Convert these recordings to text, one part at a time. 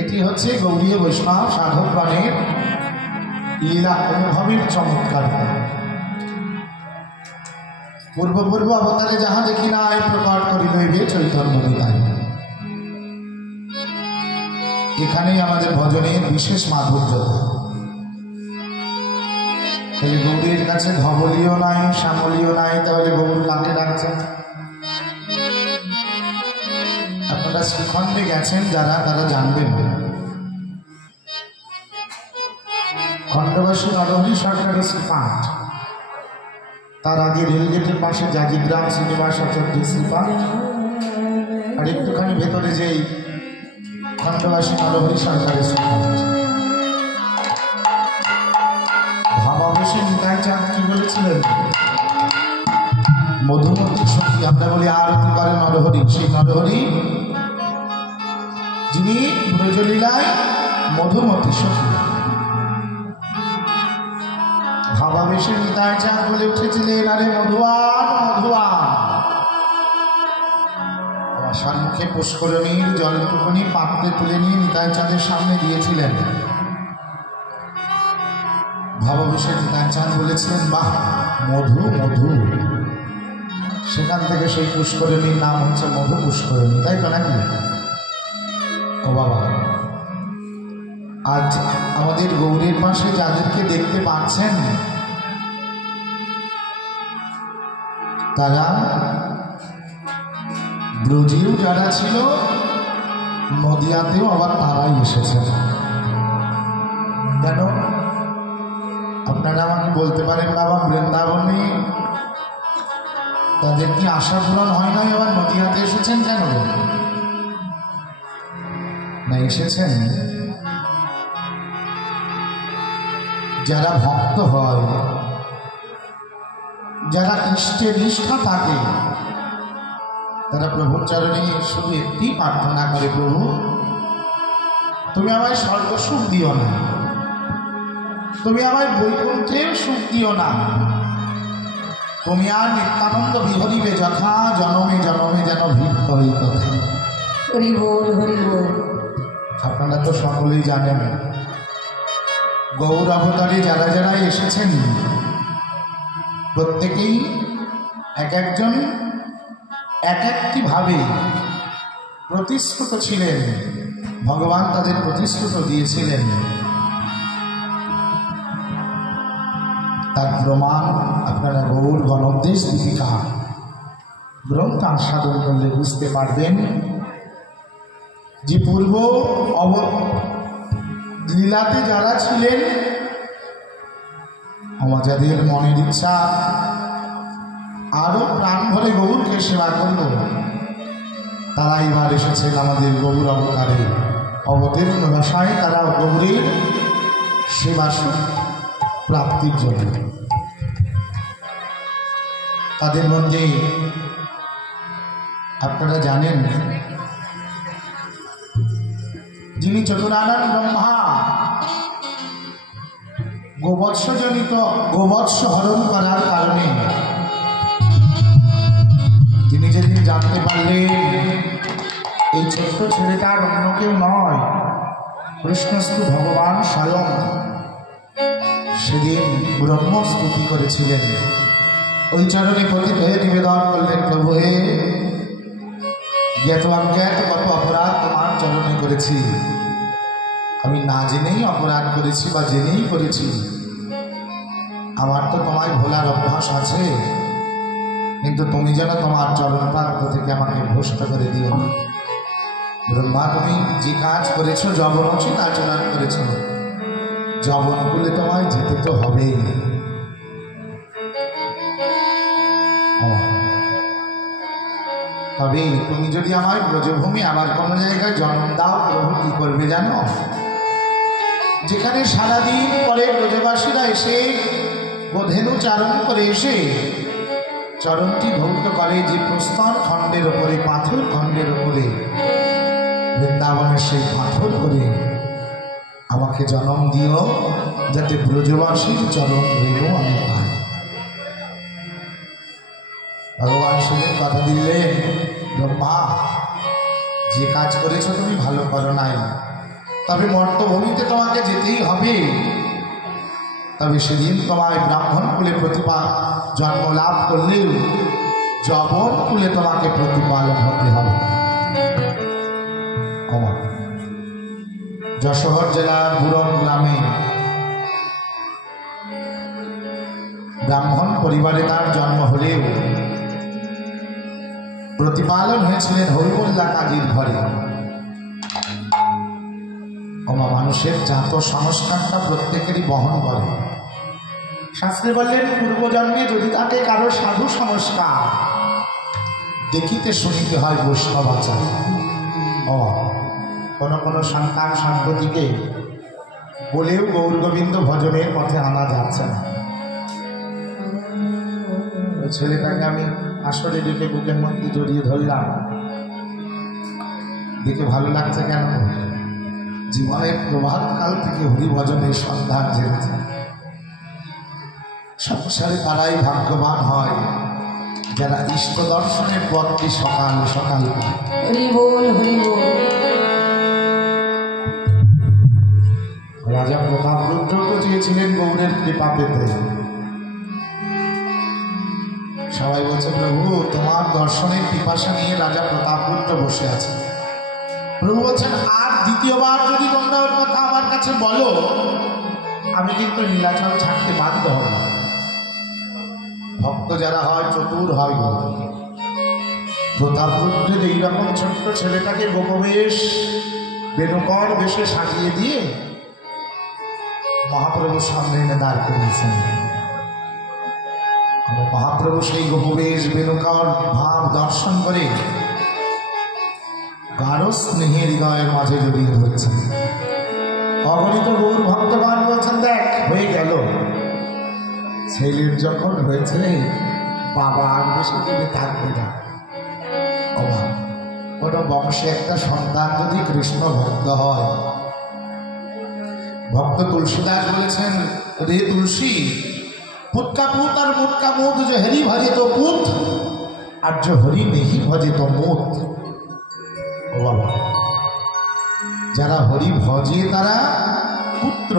এটি হচ্ছে গৌড়ীয় বৈষ্ণব সাধকগণের লীলা অনুভবের চমৎকার। পূর্ব পূর্ব অবতারে যাহা দেখি নাই প্রকট করিল হইবে চৈতন্য বিদায়। এখানেই আমাদের ভজনের বিশেষ মাধুর্যতা। তাহলে গৌরীর কাছে ধবলীয় নাই, শ্যামলীয় নাই, তাহলে গৌর কাকে ডাকছেন? আপনারা শ্রীখণ্ডে গেছেন যারা, তারা জানবেন খণ্ডবাসী নরহরি সরকারের শ্রীপাঠ, তার আগে রেলগেটের পাশে জাজিগ্রাম শ্রীনিবাস আচার্য শ্রীপাঠ, আর একটুখানি ভেতরে যেই খণ্ডবাসী নরহরি সরকারের শ্রীপাঠ। ভাবাবেশে নিতাই চাঁদ কি বলেছিলেন? মধুমতি সখী, আমরা বলি আরতি করে নরহরি, সেই নরহরি যিনি ব্রজলীলায় মধুমতি সখী। ভাবাবেশে নিতাই চাঁদ বলে উঠেছিলেন, আরে মধুয়ান মধুয়ান। সম্মুখে পুষ্করণীর জলটুকুনি পাত্রে তুলে নিয়ে নিতাই চাঁদের সামনে দিয়েছিলেন। ভাবাবেশে নিতাই চাঁদ বলেছিলেন, বাহ মধু মধু। সেখান থেকে সেই পুষ্করণীর নাম হচ্ছে মধু পুষ্করণী, তাই তো নাকি? ও বাবা, আজ আমাদের গৌরীর পাশে যাদেরকে দেখতে পাচ্ছেন তারা ব্রজেও যারা ছিল, নদিয়াতেও আবার তারাই এসেছেন। কেন? আপনারা আমাকে বলতে পারেন, বাবা বৃন্দাবনে তাদের কি আশা পূরণ হয় নাই, আবার নদিয়াতে এসেছেন কেন? না, এসেছেন যারা ভক্ত হয়, যারা ইষ্টে নিষ্ঠা থাকে, তারা প্রভুর চরণে শুধু একটি প্রার্থনা করে, প্রভু তুমি আমায় স্বর্গসুখ দিও না, তুমি আমায় বৈকুণ্ঠের সুখ দিও না, তুমি আর নিত্যানন্দ বিহরিবে যথা জনমে জনমে যেন ভিন্ন হই কথা। হরি বল হরি বল। আপনারা তো সকলেই জানেন গৌর অবতারে যারা যারা এসেছেন প্রত্যেকেই এক একজন এক একটি ভাবে প্রতিশ্রুত ছিলেন। ভগবান তাদের প্রতিশ্রুত দিয়েছিলেন। তার প্রমাণ আপনারা গৌর গণোদ্দেশ দীপিকা গ্রন্থ আস্বাদন করলে বুঝতে পারবেন যে পূর্ব লীলাতে যারা ছিলেন, যাদের মনের ইচ্ছা আরো প্রাণ ভরে গৌরকে সেবা করল, তারা এবার এসেছেন আমাদের গৌর অবতারে অবতীর্ণ ভাষায়, তারা গৌরের সেবা প্রাপ্তির জন্য। তাদের মধ্যে আপনারা জানেন যিনি চতুরানন ব্রহ্মা গোবৎসজনিত গোবৎস হরণ করার কারণে তিনি যেদিন জানতে পারলেন এই ছোট্ট ছেলেটার অন্য কেউ নয়, কৃষ্ণস্তু ভগবান স্বয়ং, সেদিন ব্রহ্মস্তুতি করেছিলেন। ওই চরণে পতিত হয়ে নিবেদন করলেন, প্রভু হে, জ্ঞাত অজ্ঞাত কত অপরাধ তোমার চরণে করেছি, আমি না জেনেই অপরাধ করেছি বা জেনেই করেছি, আমার তো তোমায় ভোলার অভ্যাস আছে, কিন্তু তুমি যেন তোমার চরণ প্রান্ত থেকে আমাকে ভ্রষ্ট করে দিও না। ব্রহ্মা, তুমি যে কাজ করেছ জবনোচিত আচরণ করেছ, জবন বলে তোমায় যেতে তো হবেই। তবে তুমি যদি আমার ব্রজভূমি আবার কোনো জায়গায় জন্ম দাও, প্রভু কি করবে জানো? যেখানে সারাদিন পরে ব্রজবাসীরা এসে গোধেনু চারণ করে এসে চরণটি ধৌত করে যে প্রস্তর খণ্ডের ওপরে, পাথর খণ্ডের ওপরে, বৃন্দাবনের সেই পাথর করে আমাকে জন্ম দিও, যাতে ব্রজবাসীর চরণ ধরেও আমি পাই। ভগবান সেদিন কথা দিলেন, ব্রহ্মা যে কাজ করেছ তুমি ভালো করো নাই, তবে মর্তভূমিতে তোমাকে যেতেই হবে। তবে সেদিন তোমায় ব্রাহ্মণ কুলে জন্ম লাভ করলেও যবন কুলে তোমাকে প্রতিপালন হতে হবে। যশোর জেলার বুরম গ্রামে ব্রাহ্মণ পরিবারে তার জন্ম হলেও প্রতিপালন হয়েছিলেন হরিবল্লা কাজীর ঘরে। মানুষের জাত সংস্কারটা প্রত্যেকেরই বহন করে। শাস্ত্রী বললেন, পূর্বজন্মে যদি তাকে কারো সাধু সংস্কার দেখিতে শুনিতে হয় বৈষ্ণবাচার। কোনো সন্তান সম্পত্তিকে বলেও গৌর গোবিন্দ ভজনের পথে আনা যাচ্ছে না। ওই ছেলেটাকে আমি আসলে ডেকে বুকের মধ্যে জড়িয়ে ধরলাম, দেখে ভালো লাগছে। কেন? জীবনের প্রভাত কাল থেকে হরিভজনের সন্ধান জেনেছে। সংসারে তারাই ভাগ্যবান হয় যারা ইষ্ট দর্শনের পথটি সকাল সকাল পায়। হরি বল, হরি বল। রাজা প্রতাপরুদ্র তো চেয়েছিলেন গৌরের কৃপা পেতে। সবাই বলছে, প্রভু তোমার দর্শনের পিপাসা নিয়ে রাজা প্রতাপরুদ্র বসে আছে। প্রভু বলছেন, আর দ্বিতীয়বার যদি তোমরা ওর কথা আমার কাছে বলো, আমি কিন্তু নীলাচল ছাড়তে বাধ্য হব। ভক্ত যারা হয় চতুর হয়। প্রতাপরুদ্রের এইরকম ছোট্ট ছেলেটাকে গোপবেশ বেণুকর বেশে সাজিয়ে দিয়ে মহাপ্রভুর সামনে এনে দাঁড় করিয়েছেন। মহাপ্রভু সেই গোপবেশ বেণুকর ভাব দর্শন করে গাঢ় স্নেহে হৃদয়ের মাঝে জড়িয়ে ধরেছেন। অগণিত গৌর ভক্তগণ বলছেন, দেখ হয়ে গেল। ছেলের যখন হয়েছে, বাবা আর বেশি দিনে থাকবে না। কোনো বংশে একটা সন্তান যদি কৃষ্ণ ভক্ত হয়, ভক্ত তুলসীদাস বলেছেন, রে তুলসী, পুত का पुत और मुत का मुत, जो हरि भजे तो पुत और जो हरि नहीं भजे तो मुत। ও বাবা, যারা হরি ভজে তারা পুত্র,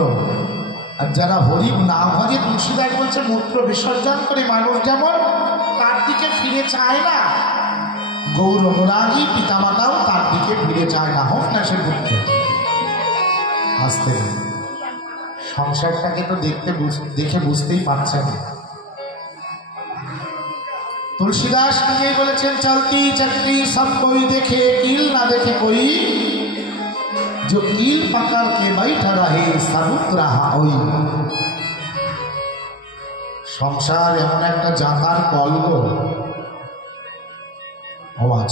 আর যারা হরি না ভজে, তুলসীদাস বলছে, মূত্র বিসর্জন করে মানুষ যেমন তার দিকে ফিরে চায় না, গৌর অনুরাগী পিতামাতাও তার দিকে ফিরে চায় না, হোক না সে পুত্র। আসতে সংসারটাকে তো দেখে বুঝতেই পারছেন। तुलसीदास নিজেই বলেছেন, চলতি চক্রি সব कोई देखे कील ना देखे कोई, जो कील पकड़ के बैठा रहे सबूत रहा ওই। সংসার এমন একটা জাতার কলগ।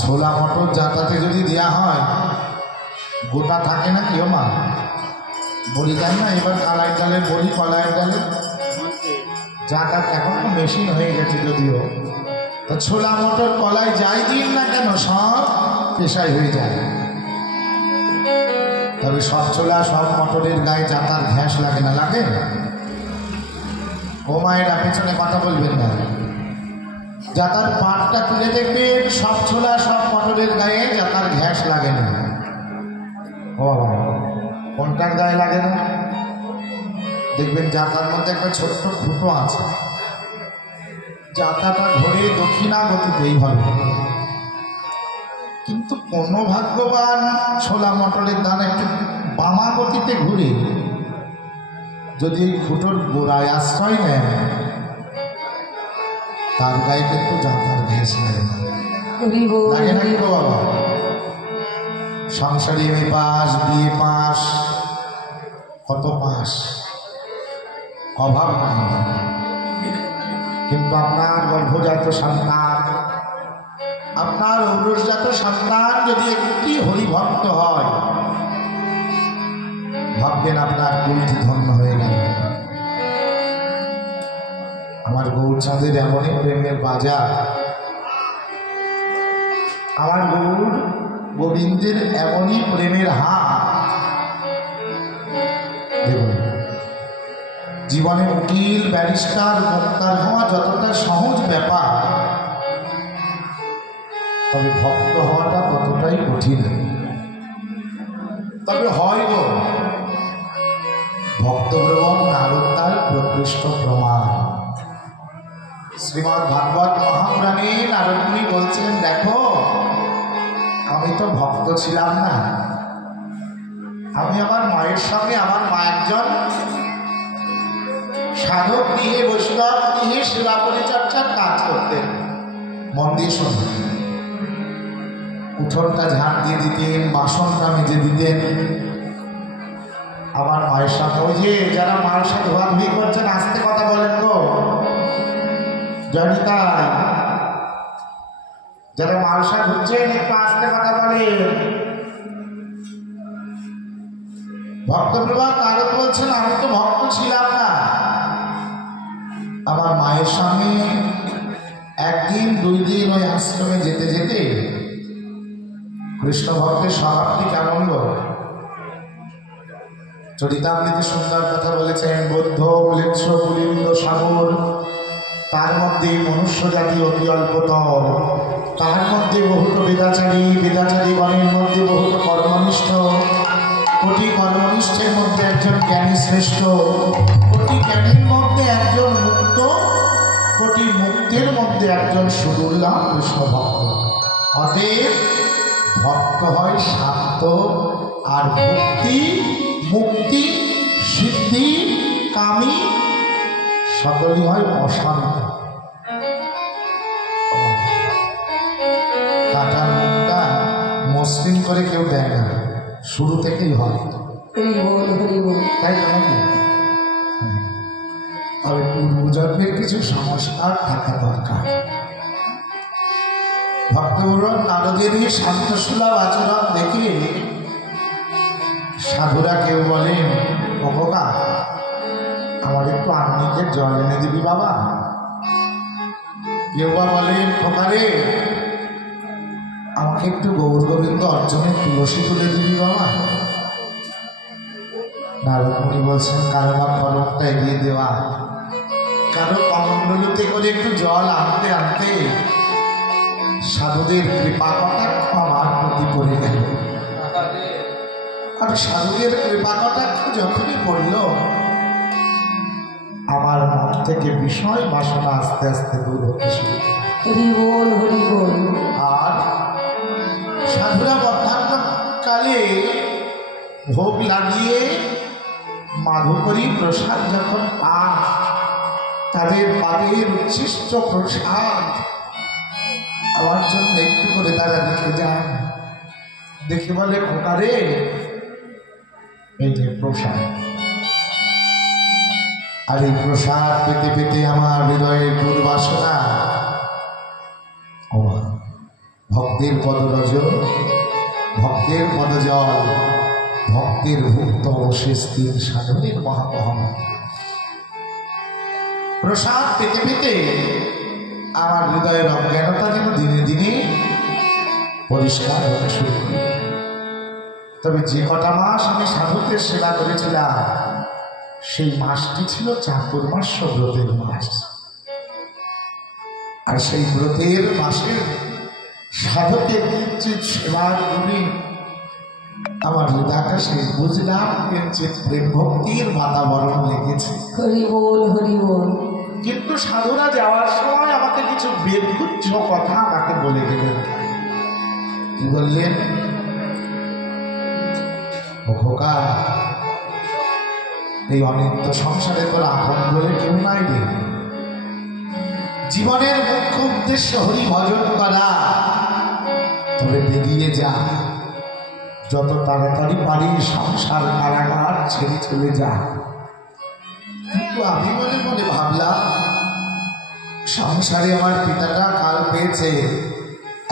ছোলা মটর জাতাতে যদি দেয়া হয়, গোটা থাকে না কি? মা বলি দেন না, এবার কালাই ডালের বলি, কলাইয়ের ডালে জাতাত এখন তো মেশিন হয়ে গেছে যদিও। তো ছোলা মটর কলাই যাই দিন না কেন, সব পেশাই হয়ে যায়। তবে সব ছোলা সব মটরের গায়ে জাতার ঘ্যাস লাগে না? লাগে। ও মায়েরা পেছনে কথা বলবেন না, জাতার পাটটা তুলে দেখবেন, সব ছোলা সব মটরের গায়ে জাতার ঘ্যাস লাগে না। ও কোনটার গায়ে লাগে না? দেখবেন জাতার মধ্যে একটা ছোট্ট ফুটো আছে, যাত্রাটা ঘুরে দক্ষিণা গতিতেই হবে। কিন্তু কোন ভাগ্যবান ছোলা মটরের দানা একটু বামা গতিতে ঘুরে যদি এই ফুটোর গোড়ায় আশ্রয় নেয়, তার গায়ে কিন্তু যাত্রার ঘেঁষ লাগে না। লাগে না কিন্তু বাবা? সংসারে এমএ পাস, বিএ পাস, কত পাস, অভাব নাই। কিন্তু আপনার গর্ভজাত সন্তান, আপনার ঔরসজাত সন্তান যদি একটি হরিভক্ত হয়, ভাববেন আপনার কুলটি ধন্য হয়ে গেল। আমার গৌরচাঁদের এমনই প্রেমের বাজার, আমার গৌর গোবিন্দের এমনই প্রেমের হাত। দেখুন, জীবনে উকিল ব্যারিস্টার মুক্তার হওয়া যতটা সহজ ব্যাপার, তবে ভক্ত হওয়াটা ততটাই কঠিন। তবে হয় গো, ভক্তপ্রবণ নারদার প্রকৃষ্ট প্রমাণ। শ্রীমদ্ ভাগবত মহাপুরাণে নারদ মুনি বলছেন, দেখো আমি তো ভক্ত ছিলাম না, আমি আমার মায়ের সঙ্গে, আমার মা একজন সাধক গৃহে, বৈষ্ণব গৃহে সেবা পরিচর্যার কাজ করতেন। মন দিয়ে শুনুন, উঠোনটা ঝাড় দিয়ে দিতেন, বাসনটা মেজে দিতেন। আমার মায়ের সাথে, ওই যে যারা মায়ের সাথে ধোয়াধুয়ি করছেন আস্তে কথা বলেন গো, জনিতাই, যারা মায়ের সাথে ধুচ্ছেন একটু আস্তে কথা বলেন। ভক্তপ্রবাদ নারদ বলছেন, আমি তো ভক্ত ছিলাম না, আমার মায়ের সঙ্গে একদিন দুই দিন ওই আশ্রমে যেতে যেতে কৃষ্ণ ভক্তের স্বভাবটি কেমন গো। চরিতামৃতে সুন্দর কথা বলেছেন, বৌদ্ধ ম্লেচ্ছ পুলিন্দ সাগর, তার মধ্যে মনুষ্য জাতি অতি অল্পতর, তার মধ্যে বহুত বেদাচারী, বেদাচারীগণের মধ্যে বহুত কর্মনিষ্ঠ, কোটি কর্মনিষ্ঠের মধ্যে একজন জ্ঞানী শ্রেষ্ঠ, কোটি জ্ঞানীর মধ্যে একজন মুক্ত, কোটি মুক্তের মধ্যে একজন সুদুর্লভ কৃষ্ণ ভক্ত। অতএব ভক্ত হয় শান্ত, আর ভক্তি, মুক্তি, সিদ্ধি, কামী সকলই হয় অশান্ত। কাটার মুখটা মসৃণ করে কেউ দেয় না, শুরু থেকেই হয়, হরি বল হরি বল। তাই তো নাকি? তবে পূর্বজন্মের কিছু সংস্কার থাকা দরকার। ভক্তগণ নারদের এই শান্তসুলভ আচরণ দেখে সাধুরা কেউ বলেন, খোকা আমার একটু আনন্দের জল এনে দিবি বাবা। কেউ বা বলেন, খোকারে আমাকে একটু গৌর গোবিন্দ অর্জনের তুলসী তুলে দিবি বাবা। নারদ মুনি বলছেন, কারো বা কলমটা এগিয়ে দেওয়া, কারো কমণ্ডলুতে করে একটু জল আনতে আনতে সাধুদের কৃপা কটাক্ষ আমার প্রতি পড়ে গেল। আর সাধুদের কৃপা কটাক্ষ যখনই পড়ল, আমার মন থেকে বিষয় বাসনা আস্তে আস্তে দূর হতে শুরু। হরি বল হরি বল। আর সাধুরা মধ্যাহ্নকালে ভোগ লাগিয়ে মাধুকরী প্রসাদ যখন পান, তাদের পাদের উচ্ছিষ্ট প্রসাদ আমার জন্য একটু করে তারা দেখে যান, দেখে বলে, খোকারে এই যে প্রসাদ। আর এই প্রসাদ পেতে পেতে আমার হৃদয়ের দুর্বাসনা, ভক্তের পদরজ, ভক্তের পদজল, ভক্তের ভুক্ত অশেষ তিন সাধনের মহামহম। প্রসাদ পেতে পেতে আমার হৃদয়ের অজ্ঞানতা যেন দিনে দিনে পরিষ্কার হতে শুরু করে। তবে যে কটা মাস আমি সাধুদের সেবা করেছিলাম, সেই মাসটি ছিল চাতুর্মাস্য ব্রতের মাস। আর সেই ব্রতের মাসের সাধকের কিঞ্চিত সেবার গুণে আমার হৃদয়াকাশে বুঝলাম কিঞ্চিত প্রেম ভক্তির বাতাবরণ লেগেছে। হরি বল হরি বল। কিন্তু সাধুরা যাওয়ার সময় আমাকে কিছু বেদগুচ্ছ কথা আমাকে বলে গেলেন। কি বললেন? ও খোকা, এই অনিত্য সংসারে তোর আপন বলে কেউ নাই রে। জীবনের মুখ্য উদ্দেশ্য হরি ভজন করা। তবে বেরিয়ে যা, যত তাড়াতাড়ি পারি সংসার কারাগার ছেড়ে চলে যা। কিন্তু আমি মনে মনে ভাবলাম, সংসারে আমার পিতাটা কাল পেয়েছে,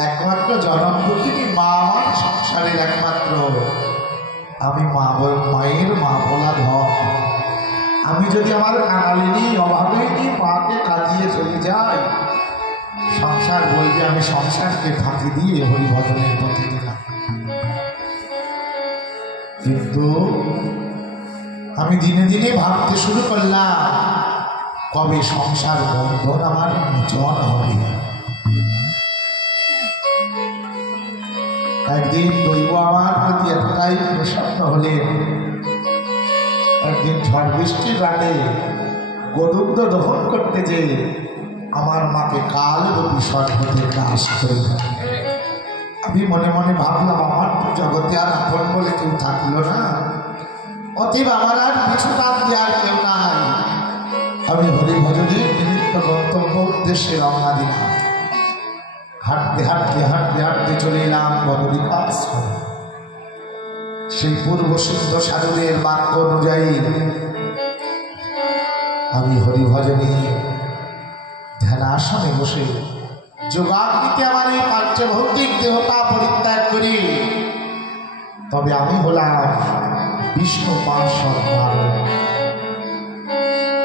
একমাত্র জনম দুঃখিনী মা আমার সংসারের একমাত্র। আমি মায়ের মা বলা ধন। আমি যদি আমার কাঙালিনী অভাবিনী মাকে কাঁদিয়ে চলে যাই, সংসার বলবে আমি সংসারকে ফাঁকি দিয়ে হরিভজনের পথে গেলাম। কিন্তু আমি দিনে দিনে ভাবতে শুরু করলাম, কবে সংসার বন্ধন আমার মোচন হবে। একদিন দৈব আমার প্রতি এতটাই প্রসন্ন হলেন, একদিন ঝড় বৃষ্টির রাতে গোদুগ্ধ দহন করতে যে আমার মাকে কাল রূপী সর্বতে গ্রাস করে দেয়। আমি মনে মনে ভাবলাম আমার তো জগতে আর আপন বলে কেউ থাকলো না, অতএব আমার আর পিছু টান দেওয়ার কেউ নাই। আমি হরিভজনের নিমিত্ত গন্তব্য উদ্দেশ্যে রওনা দিলাম। হাঁটতে হাঁটতে হাঁটতে হাঁটতে চলে এলাম বদরিকার আশ্রমে। সেই পূর্ব সিদ্ধ সাধুদের বাক্য অনুযায়ী আমি হরিভজনে ধ্যানাসনে বসে যোগাগ্নিতে আমার এই পাঞ্চভৌতিক দেহটা পরিত্যাগ করি। তবে আমি হলাম বিষ্ণু পার্ষদ।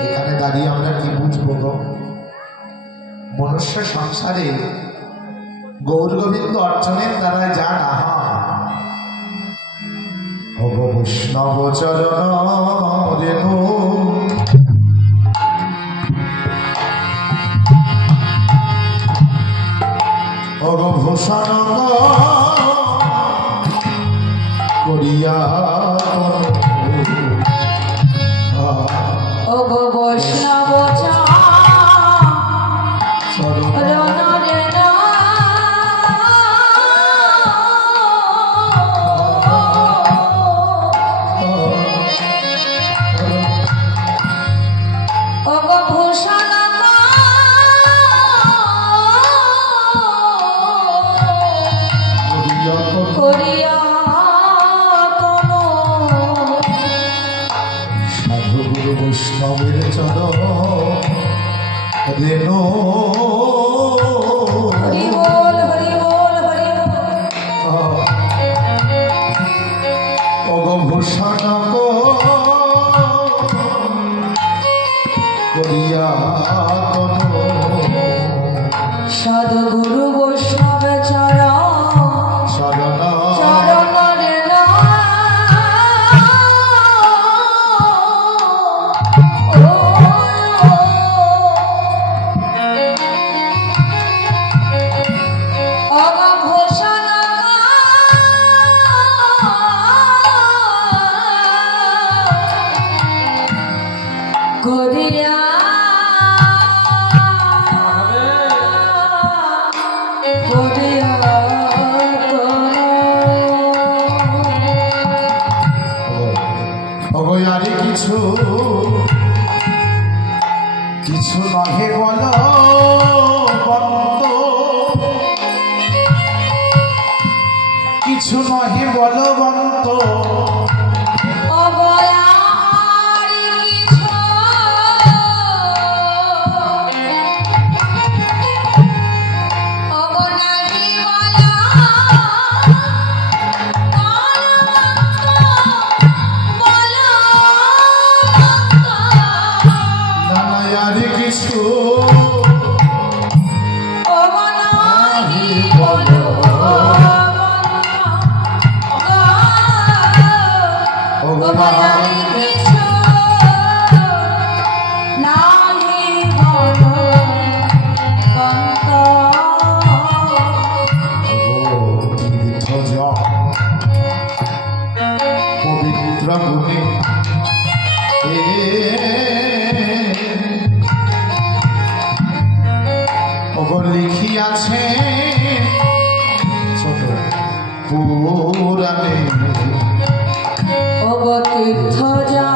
এখানে দাঁড়িয়ে আমরা কি বুঝবো গো? মনুষ্য সংসারে গৌর গোবিন্দ অর্চনের দ্বারা যা না হয়, ভব বৈষ্ণব চরণ রেণু ভূষণ করিয়া বৈষ্ণব সাধুগুরু বৈষ্ণবের চরণ রেণু হরি বল হরি বল হরি ভূষণ করিয়া সাধুগুরু বৈষ্ণব শরণ অগয়ারি কিছু কিছু নহে বল বন্ত, কিছু নহে বলবন্ত পবিত্র গুণে ওগর লিখিয়াছে পুরাণে তীর্থ যা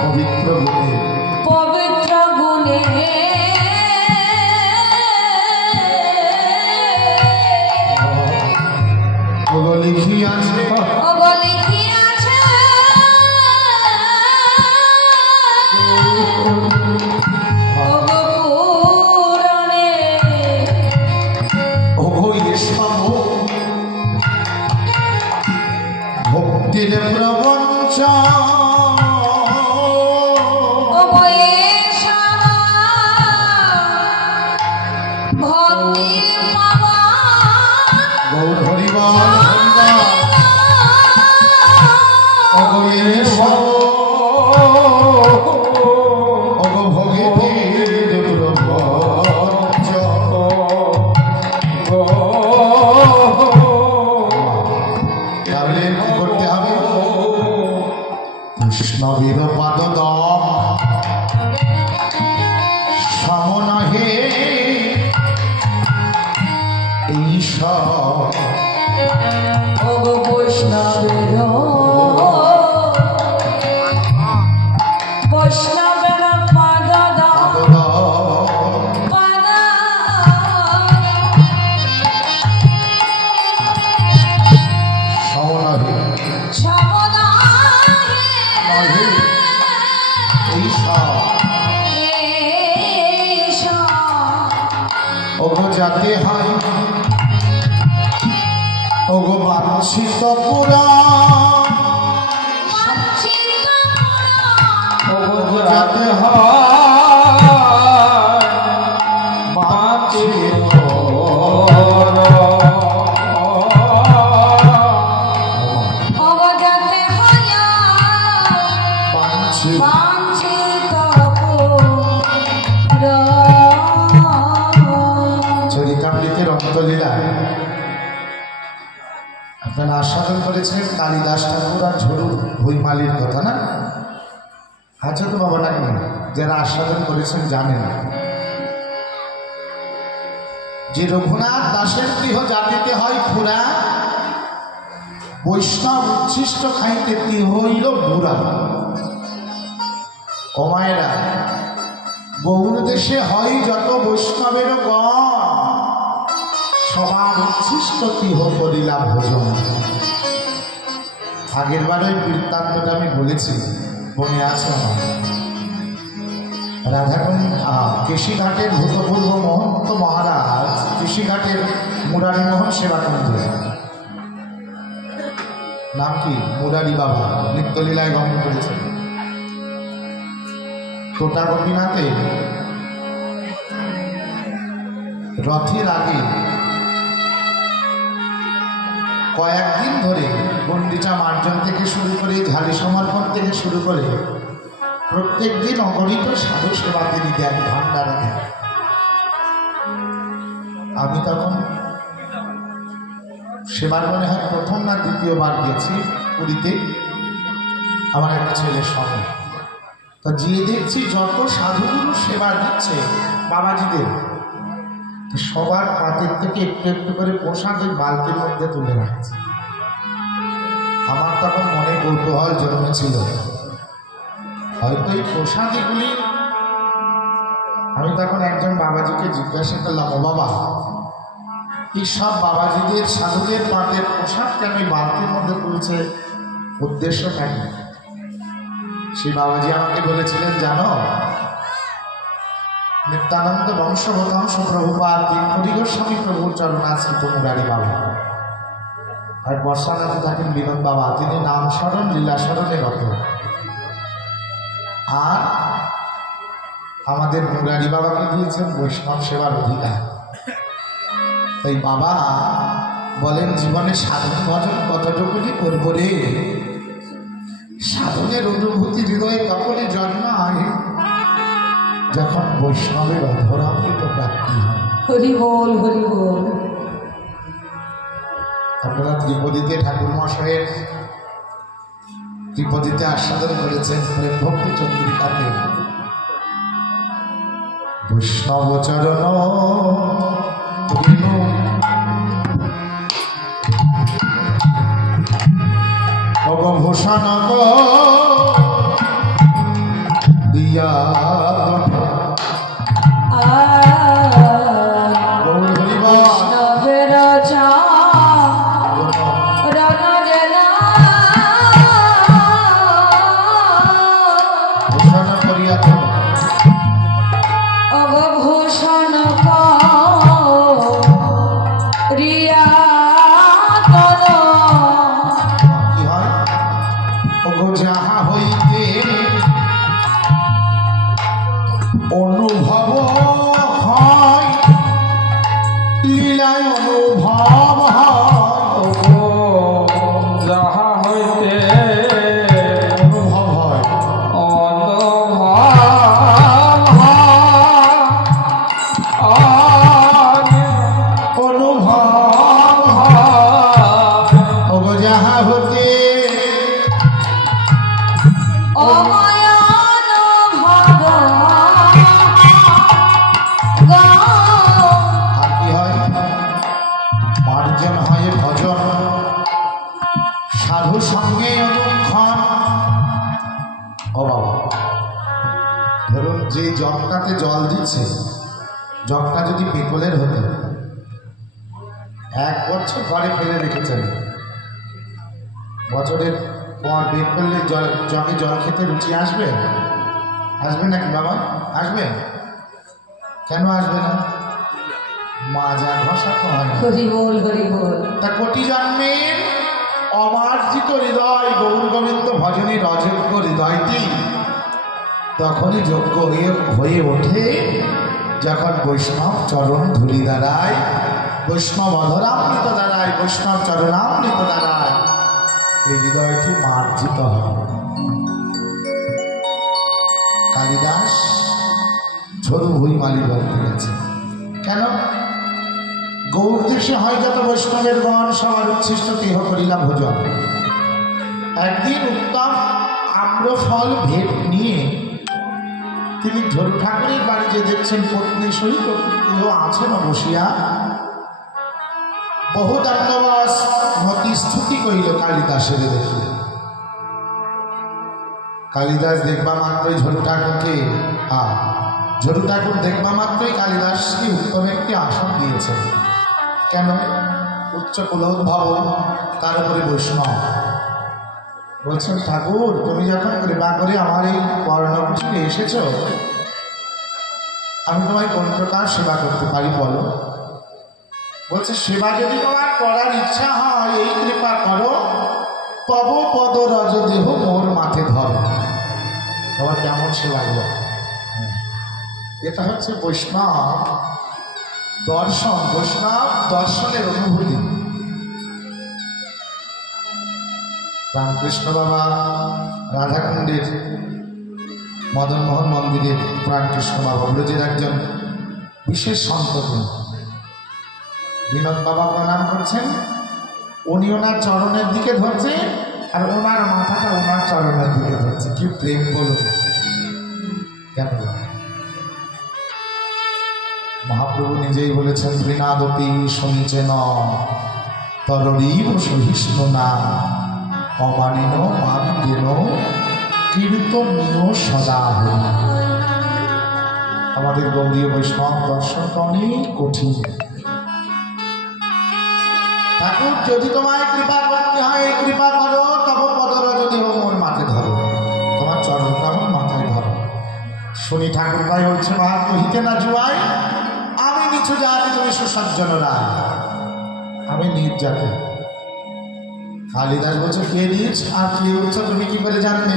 পবিত্র গুণে পবিত্র গুণে ওগর লিখিয়াছে ভক্তির প্রবঞ্চ গৌর হরিবল ভগীর প্রবঞ্চ তাহলে কি করতে হবে? বৈষ্ণবীর পাদদম সমনহে ঈশ্বর ওগো বৈষ্ণবের বৈষ্ণবের পাদ সমনহে ওগো যাতে হয় ওগো বাঞ্ছিত পুরা ওগো যাতে হয় বাঞ্ছিত চরিতামৃতের অন্তলীলায় আপনারা আস্বাদন করেছেন কালিদাস ঠাকুর আর ঝরু বইমালির কথা না? আচ্ছা তো বাবা নাকি যারা আস্বাদন করেছেন জানেন যে রঘুনাথ দাসের গৃহ জাতিতে হয় খুরা, বৈষ্ণব উচ্ছিষ্ট খাইতে হইল বুড়া। কমায়েরা গৌর দেশে হয় যত বৈষ্ণবের গণ, সবার উচ্ছিষ্ট তিহ করিলা ভোজন। আগের বার ওই বৃত্তান্তটা আমি বলেছি, মনে আছে আমার? রাধাকুণ্ড কেশিঘাটের ভূতপূর্ব মহন্ত মহারাজ কেশিঘাটের মুরারিমোহন সেবাকুণ্ড, নাম কি মুরারি বাবা, নিত্যলীলায় গমন করেছেন। টোটা গোপীনাথে রথের আগে কয়েকদিন ধরে গণ্ডিচা মার্জন থেকে শুরু করে ঝালি সমর্পণ থেকে শুরু করে প্রত্যেক দিন অগণিত সাধু সেবা তিনি দেন, ভান্ডারা দেন। আমি তখন সেবার মনে হয় প্রথম না দ্বিতীয়বার গেছি পুরীতে আমার একটা ছেলের সঙ্গে। তা যে দেখছি যত সাধুগুরু সেবা দিচ্ছে বাবাজিদের, সবার পাতের থেকে একটু একটু করে প্রসাদ ওই বালতির মধ্যে তুলে রাখছে। আমার তখন মনে কৌতূহল জন্মেছিল, হয়তো এই প্রসাদগুলি। আমি তখন একজন বাবাজিকে জিজ্ঞাসা করলাম, ও বাবা, এই সব বাবাজিদের সাধুদের পাতের প্রসাদ কেন এই বালতির মধ্যে তুলছে, উদ্দেশ্যটা কি? সেই বাবাজি আমাকে বলেছিলেন, জানো, নিত্যানন্দ বংশবতাংশ প্রভুপাদ তিনপুরী গোস্বামী প্রভুর চরণাশ্রিত মুরারি বাবা আর বর্ষানাথে থাকেন বিনোদ বাবা, তিনি নাম স্মরণ লীলা স্মরণে রত। আর আমাদের মুরারি বাবাকে দিয়েছেন বৈষ্ণব সেবার অধিকার। তাই বাবা বলেন, জীবনে সাধন ভজন কতটুকুনি করবো রে, সাধনের অনুভূতি হৃদয়ে তখনই জন্মায় যখন বৈষ্ণবের অধরামৃত প্রাপ্তি হয়। হরি বল, হরি বল। আপনারা ত্রিপদীতে ঠাকুর মশাইয়ের ত্রিপদীতে আস্বাদন করেছেন প্রেম ভক্তি চন্দ্রিকাতে। বৈষ্ণব চরণ ভূষণ দিয়া অনুভব হয়, লীলায় অনুভব হয়, যাহা হইতে অনুভব হয়, অনুভব হয়, যাহা হতে প্রভু সঙ্গে অনুক্ষণ। ও বাবা, ধরুন যে জগটাতে জল দিচ্ছে, জগটা যদি পিতলের হতো, 1 বছর ঘরে ফেলে রেখেছেন, বছরের পর বের করলে জগে জল খেতে রুচি আসবে? আসবে নাকি বাবা? আসবে? কেন আসবে না? মাজা ঘষা তো হয় না। হরি বল হরি বল। তা কোটি জন্মের অমার্জিত হৃদয় গৌর গোবিন্দ ভজনের অযোগ্য হৃদয়টি তখনই যোগ্য হয়ে ওঠে যখন বৈষ্ণব চরণ ধুলি দাঁড়ায়, বৈষ্ণব অধরামৃত দাঁড়ায়, বৈষ্ণব চরণামৃত দাঁড়ায়, এই হৃদয়টি মার্জিত হয়। কালিদাস ঝরু ভুই মালি বলতে গেছে কেন? গৌর দেশে হয় যত বৈষ্ণবের গণ, সবার উচ্ছিষ্ট দেহ করিলা ভোজন। একদিন উত্তম আম্রফল ভেট নিয়ে তিনি ঝরু ঠাকুরের বাড়ি যে দেখছেন পত্নী সহিত কেহ আছেন বসিয়া, বহু দণ্ডবাস মতি স্তুতি করিল কালিদাসের দেখি। কালিদাস দেখবা মাত্রই ঝরু ঠাকুরকে ঝরু ঠাকুর দেখবা মাত্রই কালিদাসকে উত্তম একটি আসন দিয়েছেন। কেন? উচ্চ কুলোদ্ভব, তার উপরে বৈষ্ণব। বলছেন ঠাকুর, তুমি যখন কৃপা করে আমার এই কর্ণকুটিরে এসেছ, আমি তোমায় কোন প্রকার সেবা করতে পারি বলো? বলছে সেবা যদি তোমার করার ইচ্ছা হয়, এই কৃপা করো, তব পদ রজ দেহ মোর মাথে ধরো। তোমার কেমন সে লাগলো? এটা হচ্ছে বৈষ্ণব দর্শন, বৈষ্ণব দর্শনের অনুভূতি। রামকৃষ্ণ বাবা রাধাকুণ্ডের মদনমোহন মন্দিরের প্রাণকৃষ্ণ বাবা ব্রজের একজন বিশেষ সন্ত। বিনোদ বাবা প্রণাম করছেন, উনি ওনার চরণের দিকে ধরছে আর ওনার মাথাটা ওনার চরণের দিকে ধরছে। কি প্রেম বলুন! কেন? মহাপ্রভু নিজেই বলেছেন, তৃণাদপি শুনিছেন তরীব সহিষ্ণু না অমানিন মানিন কীর্তনীয় সদা। আমাদের গৌরীয় বৈষ্ণব দর্শনটা অনেক কঠিন। ঠাকুর যদি তোমায় কৃপা করতে হয়, কৃপা করো, তব পদর যদি মোর মাথায় ধরো, তোমার চরণটা আমার মাথায় ধরো। শুনি ঠাকুর ভাই হচ্ছে মার কহিতে না জুয়াই, আমি নিচু জাতি তুমি সুসজ্জনরা, আমি নিজ জাতি। কালিদাস বলছে কে নিজ আর কে উচ্চ তুমি কি করে জানবে?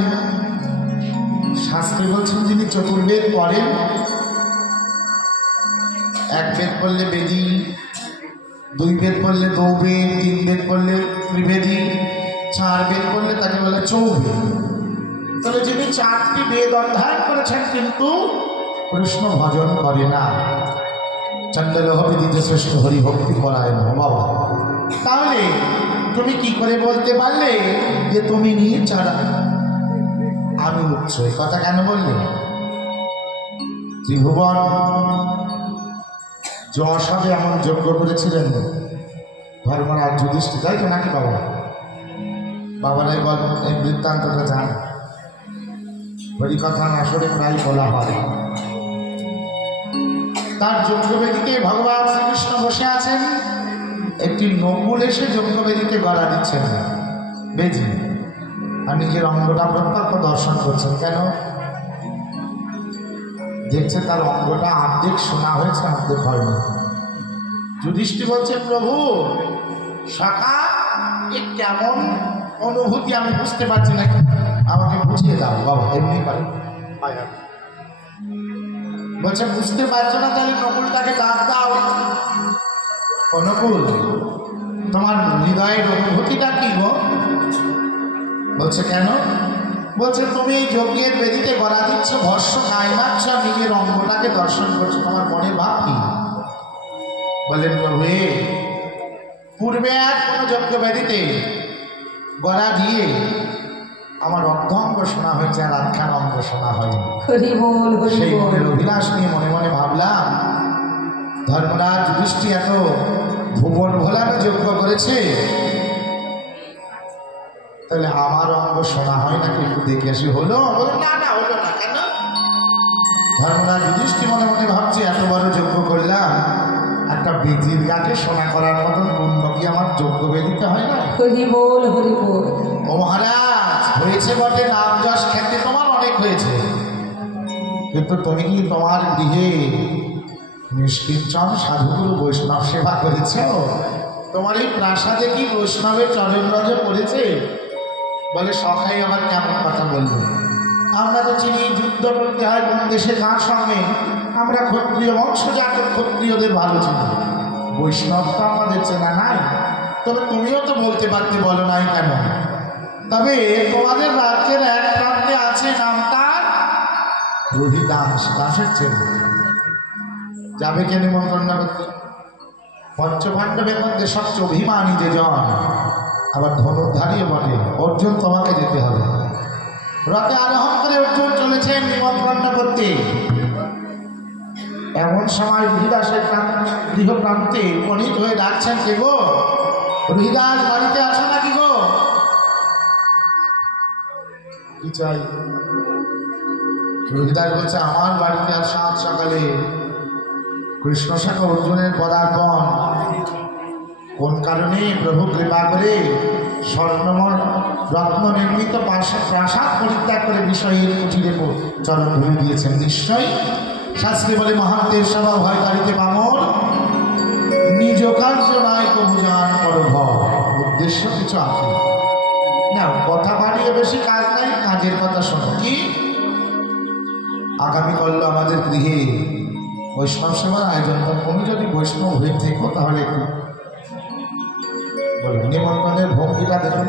শাস্ত্রে বলছেন যিনি চতুর্বেদ পড়েন, 1 বেদ পড়লে বেদী, 2 বেদ পড়লে দৌবেদ, 3 বেদ পড়লে ত্রিবেদী, 4 বেদ পড়লে তাকে বলে চৌবেদ। তাহলে যিনি 4টি বেদ অধ্যয়ন করেছেন কিন্তু কৃষ্ণ ভজন করে না, চণ্ডালহ বিদিতে শ্রেষ্ঠ হরিভক্তি পরায়ণ বাবা, তাহলে তুমি কি করে বলতে পারলে যে তুমি নিয়ে চারা আমি উচ্চ? এই কথা কেন বললে? ত্রিভুবন যশাবে এমন যজ্ঞ করেছিলেন ধর্মরাজ যুধিষ্ঠির, তাই তো নাকি বাবা? বাবারাই গল্প এই বৃত্তান্তটা জান, হরিকথা আসরে প্রায় বলা হয়। তার যজ্ঞবেদীতে ভগবান শ্রীকৃষ্ণ বসে আছেন, একটি নকুল এসে যজ্ঞবেদীতে গলা দিচ্ছেন বেজি, আর নিজের অঙ্গটা প্রত্যক্ষ দর্শন করছেন। কেন? দেখছে তার অঙ্গটা অর্ধেক শোনা হয়েছে, অর্ধেক হয়নি। যুধিষ্ঠির বলছে প্রভু সখা এ কেমন অনুভূতি আমি বুঝতে পারছি না, আমাকে বুঝিয়ে দাও। বাবা এমনি পারে বলছে বুঝতে পারছো না, তাহলে নকুলটাকে ডাক দাও। অনুকূল তোমার হৃদয়ের অনুভূতিটা কি গো? বলছে কেন? বলছে তুমি এই যজ্ঞের বেদিতে গলা দিচ্ছ, ভস্য গায়ে মারছ, নিজের অঙ্গটাকে দর্শন করছো, তোমার মনের ভাব কি? বলেন প্রভু পূর্বে এক কোনো যজ্ঞ বেদিতে গলা দিয়ে আমার অর্ধ অঙ্গ শোনা হয়েছে, আর আখ্যান অঙ্গ শোনা হয়নি। সেই মনের অভিলাষ নিয়ে মনে মনে ভাবলাম ধর্মরাজ যুধিষ্ঠির এত ভুবন ভোলানো যজ্ঞ করেছে, তাহলে আমার অঙ্গ শোনা হয় নাকি একটু দেখে আসি হলো? বলে না না হলো না। কেন? ধর্মরাজ যুধিষ্ঠির মনে মনে ভাবছি এত বড় যজ্ঞ করলাম, একটা বেদির গাকে সোনা করার মতন পুণ্য কি আমার যজ্ঞ বেদিতে হয় না? হরি বল হরি বল। ও মহারাজ, হয়েছে বটে, নাম যশ খ্যাতি তোমার অনেক হয়েছে, কিন্তু তুমি কি তোমার গৃহে নিষ্কিঞ্চন সাধুগুরু বৈষ্ণব সেবা করেছ? তোমার এই প্রাসাদে কি বৈষ্ণবের চরণরজে পড়েছে? বলে সখাই আবার কেমন কথা বলবে? আমরা তো চিনি যুদ্ধ করতে হয় কোন দেশে কার সঙ্গে, আমরা ক্ষত্রিয় বংশজাত, ক্ষত্রিয়দের ভালো চিনি, বৈষ্ণব তো আমাদের চেনা নাই। তবে তুমিও তো বলতে পারতে, বলো নাই কেন? তবে তোমাদের রাজ্যের এক প্রান্তে আছে, নামটা রহিদাস, দাসের ছেলে, যাবে কে নিমন্ত্রণ করতে? পঞ্চপাণ্ডবের মধ্যে সবচেয়ে অভিমানী যে জন, আবার ধনুর্ধারীও বটে, অর্জুন তোমাকে যেতে হবে। রথে আরোহণ করে অর্জুন চলেছেন নিমন্ত্রণ করতে। এমন সময় রহিদাসের গৃহ প্রান্তে উপনীত হয়ে ডাকছেন, কে গো? রহিদাস, বাড়িতে আছো নাকি গো? কি চাই? রহিদাস বলছে, আমার বাড়িতে আর সাত সকালে কৃষ্ণ শাখা অর্জুনের পদার্পণ। কোন কারণে? প্রভু কৃপা করে স্বর্ণময় রত্ন নির্মিত প্রাসাদ পরিত্যাগ করে বিষয়ের কুটিরে চরণ ধরে দিয়েছেন। নিশ্চয়ই শাস্ত্রে বলে, মহান্তের স্বভাব হয় কারিতে পামর, নিজ কার্য নয় কবু জান পরভব। উদ্দেশ্য কিছু আছে না, কথা বাড়িয়ে বেশি কাজ নাই, কাজের কথা শোনো। কি? আগামী করলো আমাদের গৃহে বৈষ্ণব সেবার আয়োজন। তুমি যদি বৈষ্ণব হয়ে থেকো তাহলে একটু বলো, নিমন্ত্রণের ভঙ্গিটা দেখুন।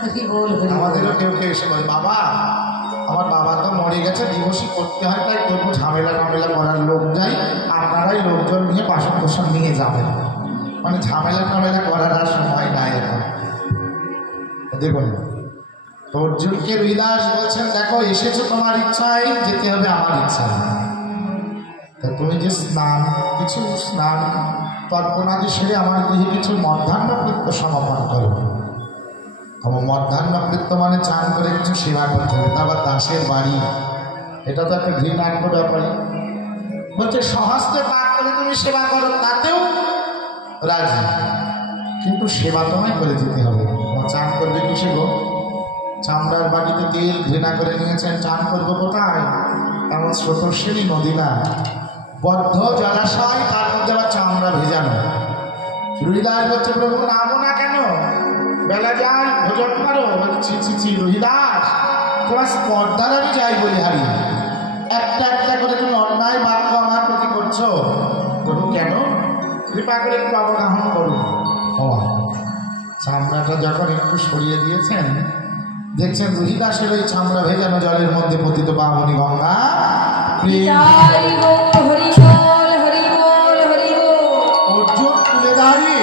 হরি বল হরি বল। আমাদেরও কেউ কেউ এসে বলে, বাবা আমার বাবা তো মরে গেছে, দিবসই করতে হয়, তাই করবো, ঝামেলা করার লোক যাই, আপনারাই লোকজন নিয়ে বাসন কোসন নিয়ে যাবেন। মানে ঝামেলা করার আর সময় নাই এখন। দেখুন, অর্জুনকে বিলাস বলছেন, দেখো এসেছো তোমার ইচ্ছায়, যেতে হবে আমার ইচ্ছায়। তা তুমি যে স্নান তর্পণাদি সেরে আমার গৃহে কিছু মধ্যাহ্নকৃত্য সমাপন করো। আমার মধ্যাহ্নকৃত্য মানে চান করে কিছু সেবা করতে হবে, তা আবার দাসের বাড়ি, এটা তো একটা ঘৃণার্ঘ ব্যাপার। বলছে সহস্তে পাক করে তুমি সেবা করো, তাতেও রাজি, কিন্তু সেবা তোমায় করে যেতে হবে। চান করবে কিসে গো? চামড়ার বাটিতে তেল ঘৃণা করে নিয়েছেন, চান করবো কোথায়? এমন স্রোতস্বিনী নদী না, বদ্ধ জলাশয়, তার মধ্যে আবার চামড়া ভেজানো। রহিদাস বলছে, প্রভু নামো না কেন? বেলা যায়, ভোজন করো। ছি রহিদাস, তোমার স্পর্ধার আমি যাই বলি হারি, একটা একটা করে তুমি অন্যায় বাক্য আমার প্রতি করছো। প্রভু কেন? কৃপা করে একটু অবগাহন করুন। চামড়াটা যখন একটু সরিয়ে দিয়েছেন, দেখছেন রহিদাসের ওই চামড়া ভেজানো জলের মধ্যে পতিত পাবনী গঙ্গা। হরি বল হরি বল হরি বল হরি বল। অর্জুন তুলে দাঁড়িয়ে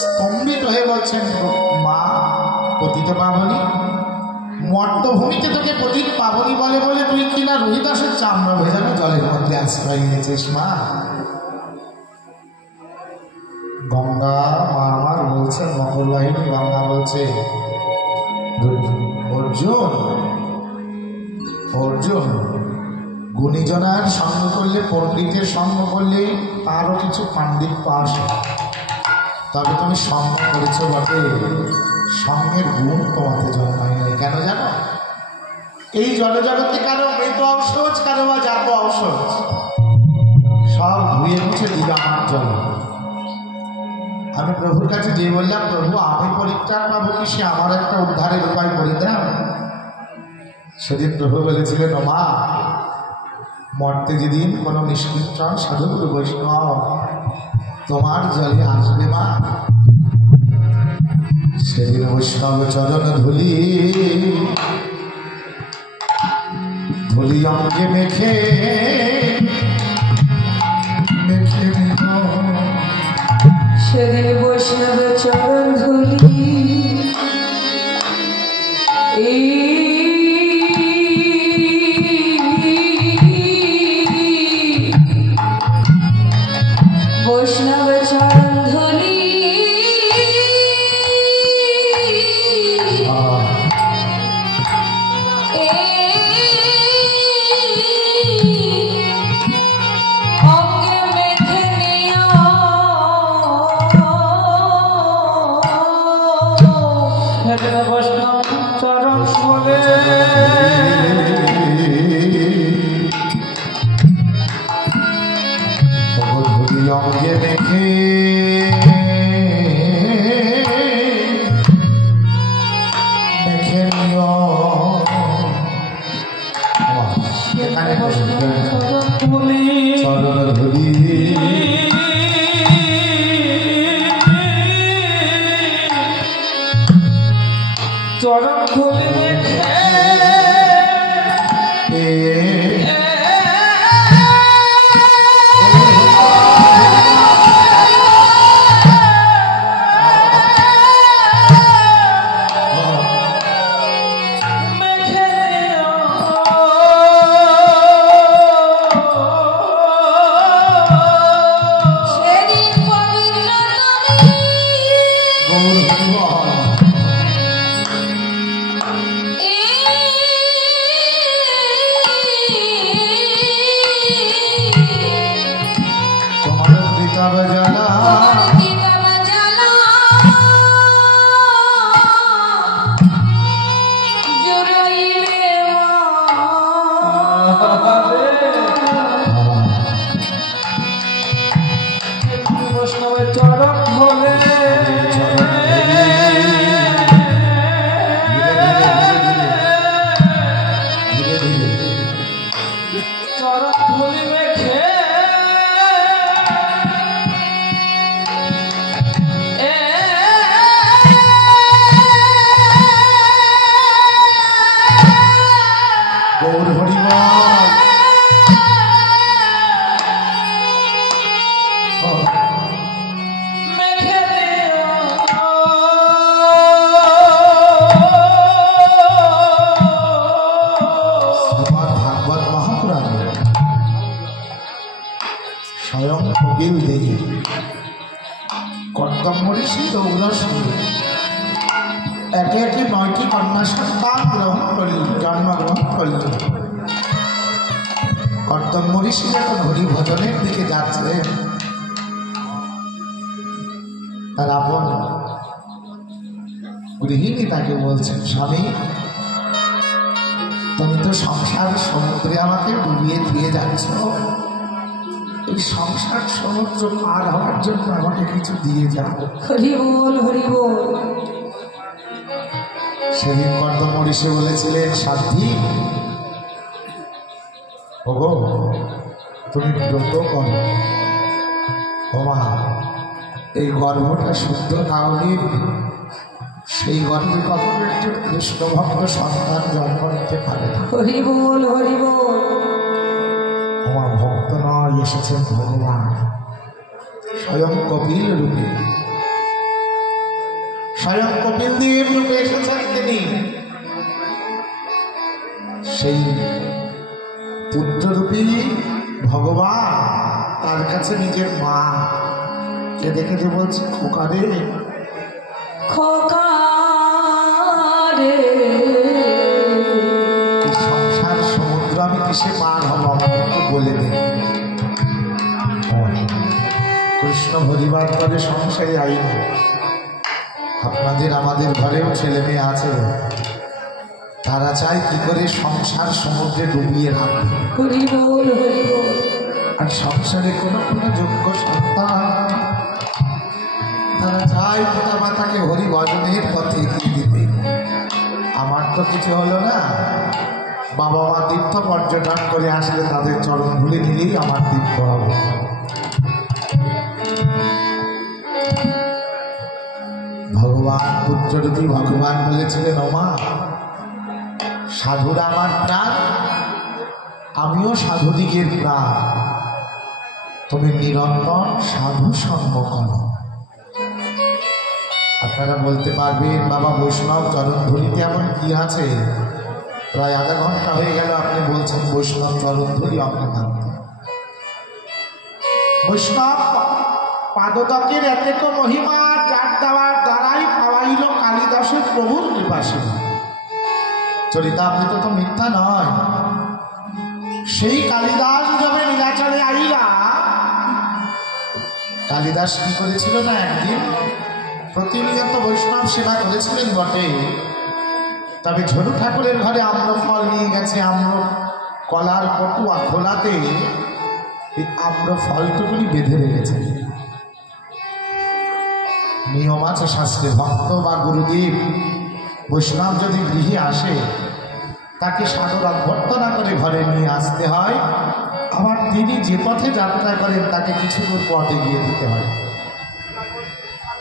স্তম্ভিত হয়ে বলছেন, মা পতিত পাবনী, মর্তভূমিতে তোকে পতিত পাবনী বলে বলে তুই কিনা রহিদাসের চামড়া ভেজানো জলের মধ্যে আশ্রয় নিয়েছিস। মা গঙ্গা, মা আমার বলছেন, মকর বাহিনী গঙ্গা বলছে, অর্জুন গুণীজনার সঙ্গ করলে, পণ্ডিতের সঙ্গ করলে তারও কিছু পাণ্ডিত পাস, তবে তুমি সঙ্গ করেছ বটে, সঙ্গের গুণ তোমাতে জন্মায় নাই। কেন জানো? এই জলজগতে কারো মৃত অবসোচ, কারো বা জাত অবসোচ, সব ধুয়ে মুছে দিল আমার জল। আমি প্রভুর কাছে গিয়ে বললাম, প্রভু আমি পরিত্রাণ পাবো কি? সে আমার একটা উদ্ধারের উপায় করে দেন। সেদিন প্রভু বলেছিলেন, ও মা, মর্তে যেদিন কোনো নিষ্কিঞ্চন সাধুগুরু বৈষ্ণব তোমার জলে আসবে মা, সেদিন বৈষ্ণব চরণ ধুলি অঙ্গে মেখে সেদিন বৈষ্ণব চরণ ধুলি বৈষ্ণব চরণ ধুলি হেতনে বৈষ্ণব চরণ বলে ধরি অঙ্গে মেখে মেখে নিও এখানে চরণ বলি চরণ ধরি চরণ ধুলি মেখে সেদিন পবিত্র তুমি তোমার পিতাব জানা বৈষ্ণবের চরণ বলে ধীরে ধীরে চরণ ধুলি মেখে গৌর হরিবল মেখে শ্রীমদ্ ভাগবত মহাপুরাণ স্বয়ং কবিল দেবী কর্তব্য ঋষি দৌরসী একে একে 9টি কন্যা সন্তান গ্রহণ করলেন জন্মগ্রহণ করলেন কর্তব্য ঋষি যখন হরি ভজনের দিকে যাচ্ছে তার আপন গৃহিণী তাকে বলছেন স্বামী তুমি তো সংসার সমুদ্রে আমাকে ডুবিয়ে দিয়ে যাচ্ছ এই সংসার সমুদ্র পার হওয়ার জন্য আমাকে কিছু দিয়ে যাও হরি বল হরি বল সেদিন কর্দম ঋষি বলেছিলেন সাধ্বী ওগো তুমি ব্রত করো ওমা এই গর্ভটা শুদ্ধ না হলে সেই গর্ভে কখনো একটি কৃষ্ণ ভক্ত সন্তান জন্ম নিতে পারে না হরি বল হরি বল আমার ভক্ত নয় এসেছেন ভগবান স্বয়ং কপিল রূপে স্বয়ং কপিল দেব রূপে এসেছেন তিনি সেই পুত্ররূপী ভগবান তার কাছে নিজের মা কে দেখে যে বলছে খোকা রে খোকা রে এই সংসার সমুদ্র আমি কিসে পার হব আমাকে একটু বলে দে কৃষ্ণ হরিবার করে সংসারে আইন আপনাদের আমাদের ঘরেও ছেলে মেয়ে আছে তারা চায় কি করে সংসার সমুদ্রে ডুবিয়ে রাখবে হরি বল হরি বল আর সংসারে কোনো কোনো যোগ্য সন্তান তারা চায় পিতা মাতাকে হরি ভজনের পথে এগিয়ে দিতে আমার তো কিছু হলো না বাবা মা তীর্থ পর্যটন করে আসলে তাদের চরণ ধুলে নিলেই আমার তীর্থ হবে ভগবান পুত্ররূপী ভগবান বলেছিলেন ওমা সাধুরা আমার প্রাণ আমিও সাধুদিগের প্রাণ তুমি নিরন্তর সাধু সঙ্গ করো আপনারা বলতে পারবেন বাবা বৈষ্ণব চরণ ধরিতে এমন কি আছে প্রায় আধা ঘন্টা হয়ে গেল আপনি বলছেন বৈষ্ণব চরণ ধরি আপনি মানতে বৈষ্ণব পাদতকের এত মহিমা যার দেওয়ার দ্বারাই পাওয়াইল কালিদাসের প্রভুর কৃপাসী চরিতামৃত তো মিথ্যা নয় সেই কালিদাস যবে নীলাচলে আইলা কালিদাস কি করেছিল না একদিন প্রতিনিয়ত বৈষ্ণব সেবা করেছিলেন বটে, তবে ঝরু ঠাকুরের ঘরে আম্র ফল নিয়ে গেছে, আম্র কলার পটুয়া খোলাতে এই আম্র ফলটুকুনি বেঁধে রেখেছে। নিয়ম আছে শাস্ত্রে, ভক্ত বা গুরুদেব বৈষ্ণব যদি গৃহে আসে তাকে সাদর অভ্যর্থনা করে ঘরে নিয়ে আসতে হয়, আবার তিনি যে পথে যাত্রা করেন তাকে কিছু দূর পথ এগিয়ে দিতে হয়।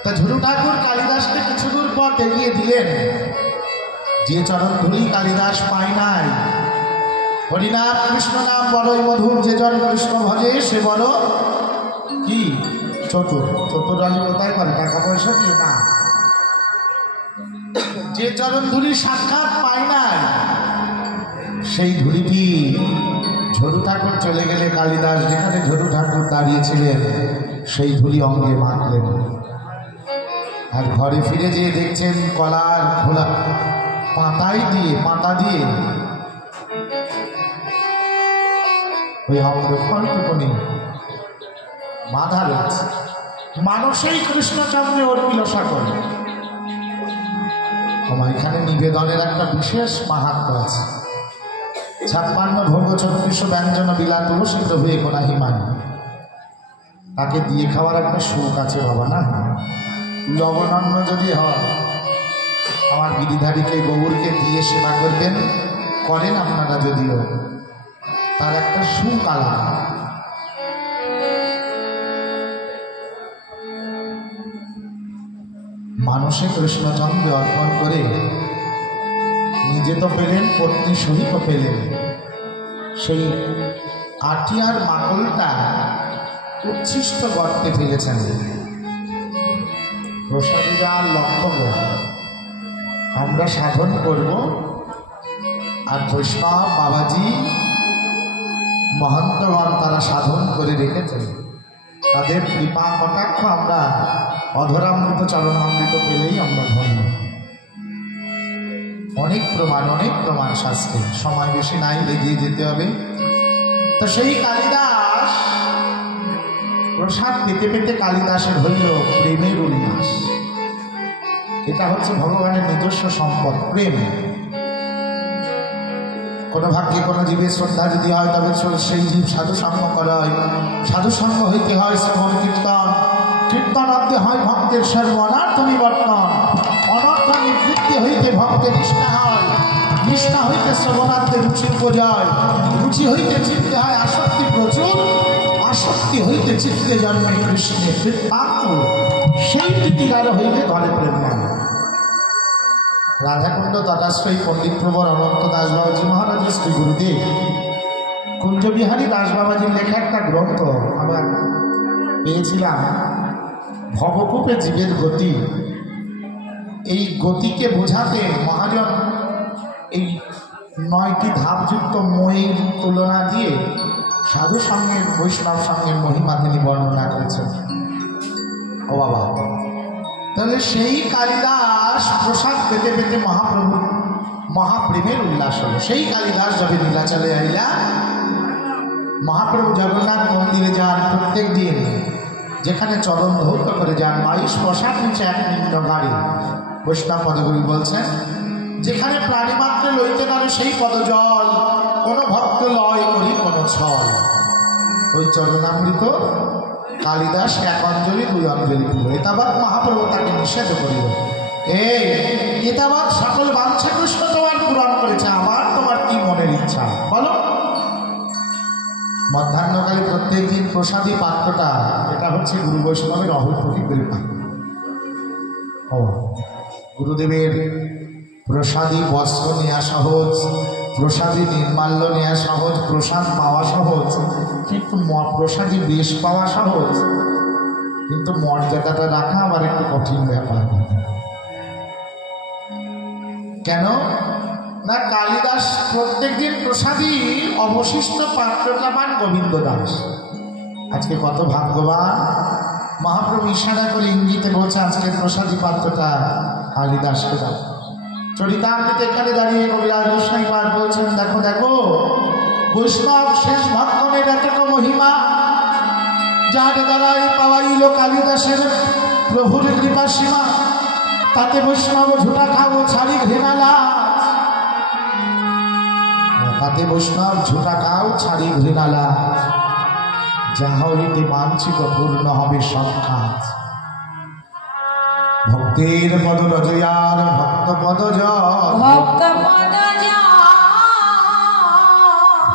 তা ঝুরু ঠাকুর কালিদাসকে কিছু দূর পথ এগিয়ে দিলেন, যে চরণ ধুলি কালিদাস পায় নাই। হরিনাম কৃষ্ণ নাম বড়ই মধুর, যে জন কৃষ্ণ ভজে সে বড় কি চতুর। চতুর রাজি কোথায় করে? টাকা পয়সা দিয়ে না। যে চরণ ধুলি সাক্ষাৎ পায় নাই, সেই ধুলিটি ঝরু ঠাকুর চলে গেলে কালিদাস যেখানে ঝরু ঠাকুর দাঁড়িয়েছিলেন সেই ধুলি অঙ্গে মাখলেন। আর ঘরে ফিরে যেয়ে দেখছেন কলার খোলা পাতা দিয়ে ওই অমৃতফলটুকুনি বাঁধা রয়েছে। মানুষেই কৃষ্ণচন্দ্রে অর্পিল সকল। আমার এখানে নিবেদনের একটা বিশেষ মাহাত্ম্য আছে। 56 ভোগ 36 ব্যঞ্জন বিলা তুলসী প্রভুয়ে কোনা হিমান, তাকে দিয়ে খাওয়ার একটা সুখ আছে বাবা না। লবণান্ন যদি হয়, আমার গিরিধারীকে গৌরকে দিয়ে সেবা করবেন, করেন আপনারা যদিও, তার একটা সুখ আলাদা। মানুষে কৃষ্ণচন্দ্রে অর্পণ করে নিজে তো পেলেন, পত্নী সহিত পেলেন। সেই আটিয়ার মাকলটা উচ্ছিষ্ট গর্তে ফেলেছেন। প্রসাদীরা লক্ষ্য আমরা সাধন করব, আর বৈষ্ণব বাবাজি মহন্তগণ তারা সাধন করে রেখেছেন। তাদের কৃপা কটাক্ষ আমরা অধরামৃত চরণামৃত পেলেই আমরা ধন্য। অনেক প্রমাণ শাস্ত্রে, সময় বেশি নাই, এগিয়ে যেতে হবে। তো সেই কালিদাস প্রসাদ পেতে পেতে কালিদাসের হইল প্রেমের উল্লাস। এটা হচ্ছে ভগবানের নিজস্ব সম্পদ, প্রেম। কোনো ভাগ্যে কোনো জীবের শ্রদ্ধা যদি হয় তবে সেই জীব সাধু সঙ্গ করা হয়, সাধু সঙ্গ হইতে হয় শ্রবণ কীর্তন, কীর্তন অর্থে হয় ভক্তের সর্ব অনার্থ নিবর্তন, অনর্থ নিবৃত্তি হইতে ভক্তের নিষ্ঠা হয়, নিষ্ঠা হইতে শ্রবণার্থে রুচি উপজয়, রুচি হইতে চিত্তে হয় আসক্তি প্রচুর, আসক্তি হইতে চিত্তে জন্মে কৃষ্ণের বৃত্তান্ত, সেই প্রীতিকার হইতে ঘরে প্রেম মানে। রাধাকুণ্ড তটাশ্রয়ী পণ্ডিত প্রবর অনন্ত দাস বাবাজি মহারাজের শ্রী গুরুদেব কুঞ্জবিহারী দাস বাবাজির লেখা একটা গ্রন্থ আমার পেয়েছিলাম, ভবকূপে জীবের গতি। এই গতিকে বোঝাতে মহাজন এই 9টি ধাপযুক্ত ময়ীর তুলনা দিয়ে সাধু সঙ্গের বৈষ্ণব সঙ্গের মহিমা তিনি বর্ণনা করেছেন। ও বাবা, তাহলে সেই কালিদাস প্রসাদ পেতে পেতে মহাপ্রভু মহাপ্রেমের উল্লাস হলো। সেই কালিদাস যবে নীলাচলে আইলা, মহাপ্রভু জগন্নাথ মন্দিরে যান প্রত্যেক দিন, যেখানে চরণ ধৌত করে যান, 22 প্রসাদ নিচে এক নিম্ন গাড়ি। বৈষ্ণব পদগুলি বলছেন, যেখানে প্রাণী মাত্রে লইতে পারে সেই পদজল, কোনো ভক্ত লয় করি কোনো ছল। ওই চরণামৃত কালিদাস 1 অঞ্জলি 2 অঞ্জলি দিল। এতাবাদ মহাপ্রভু তাকে নিষেধ করিল, এই এতাবাদ সকল বাঞ্ছা কৃষ্ণ তোমার পূরণ করেছে, আমার তোমার কি মনের ইচ্ছা বলো। মধ্যাহ্নকালে প্রত্যেক দিন প্রসাদী পাত্রটা, এটা হচ্ছে গুরু বৈষ্ণবের অহৈতুকী কৃপা। ও গুরুদেবের প্রসাদী বস্ত্র নেওয়া সহজ, প্রসাদী নির্মাল্য নেওয়া সহজ, প্রসাদ পাওয়া সহজ, কিন্তু প্রসাদী বেশ পাওয়া সহজ, কিন্তু মর্যাদাটা রাখা আবার একটু কঠিন ব্যাপার। কেন না, কালিদাস প্রত্যেক দিন প্রসাদী অবশিষ্ট পাত্রটা পান গোবিন্দ দাস। আজকে কত ভাগ্যবান, মহাপ্রভু ইশারা করে ইঙ্গিতে বলছে আজকের প্রসাদী পাত্রটা কালিদাসকে দাও। চরিতামৃতে এখানে দাঁড়িয়ে কবিরাজ গোস্বামী পাঠ বলছেন, দেখো দেখো বৈষ্ণব শেষ ভক্তনের এতটা মহিমা, যার দ্বারাই পাওয়াইল কালিদাসের প্রভুর কৃপা সীমা। তাতে বৈষ্ণব ঝুটা খাবো ছাড়ি ঘৃণালা, তাতে বৈষ্ণব ঝুটা খাও ছাড়ি ঘৃণালা, যাহা হইতে বাঞ্ছিত পূর্ণ হবে সব কাজ। ভক্তের পদ রজয়ার ভক্ত পদ ভক্ত পদ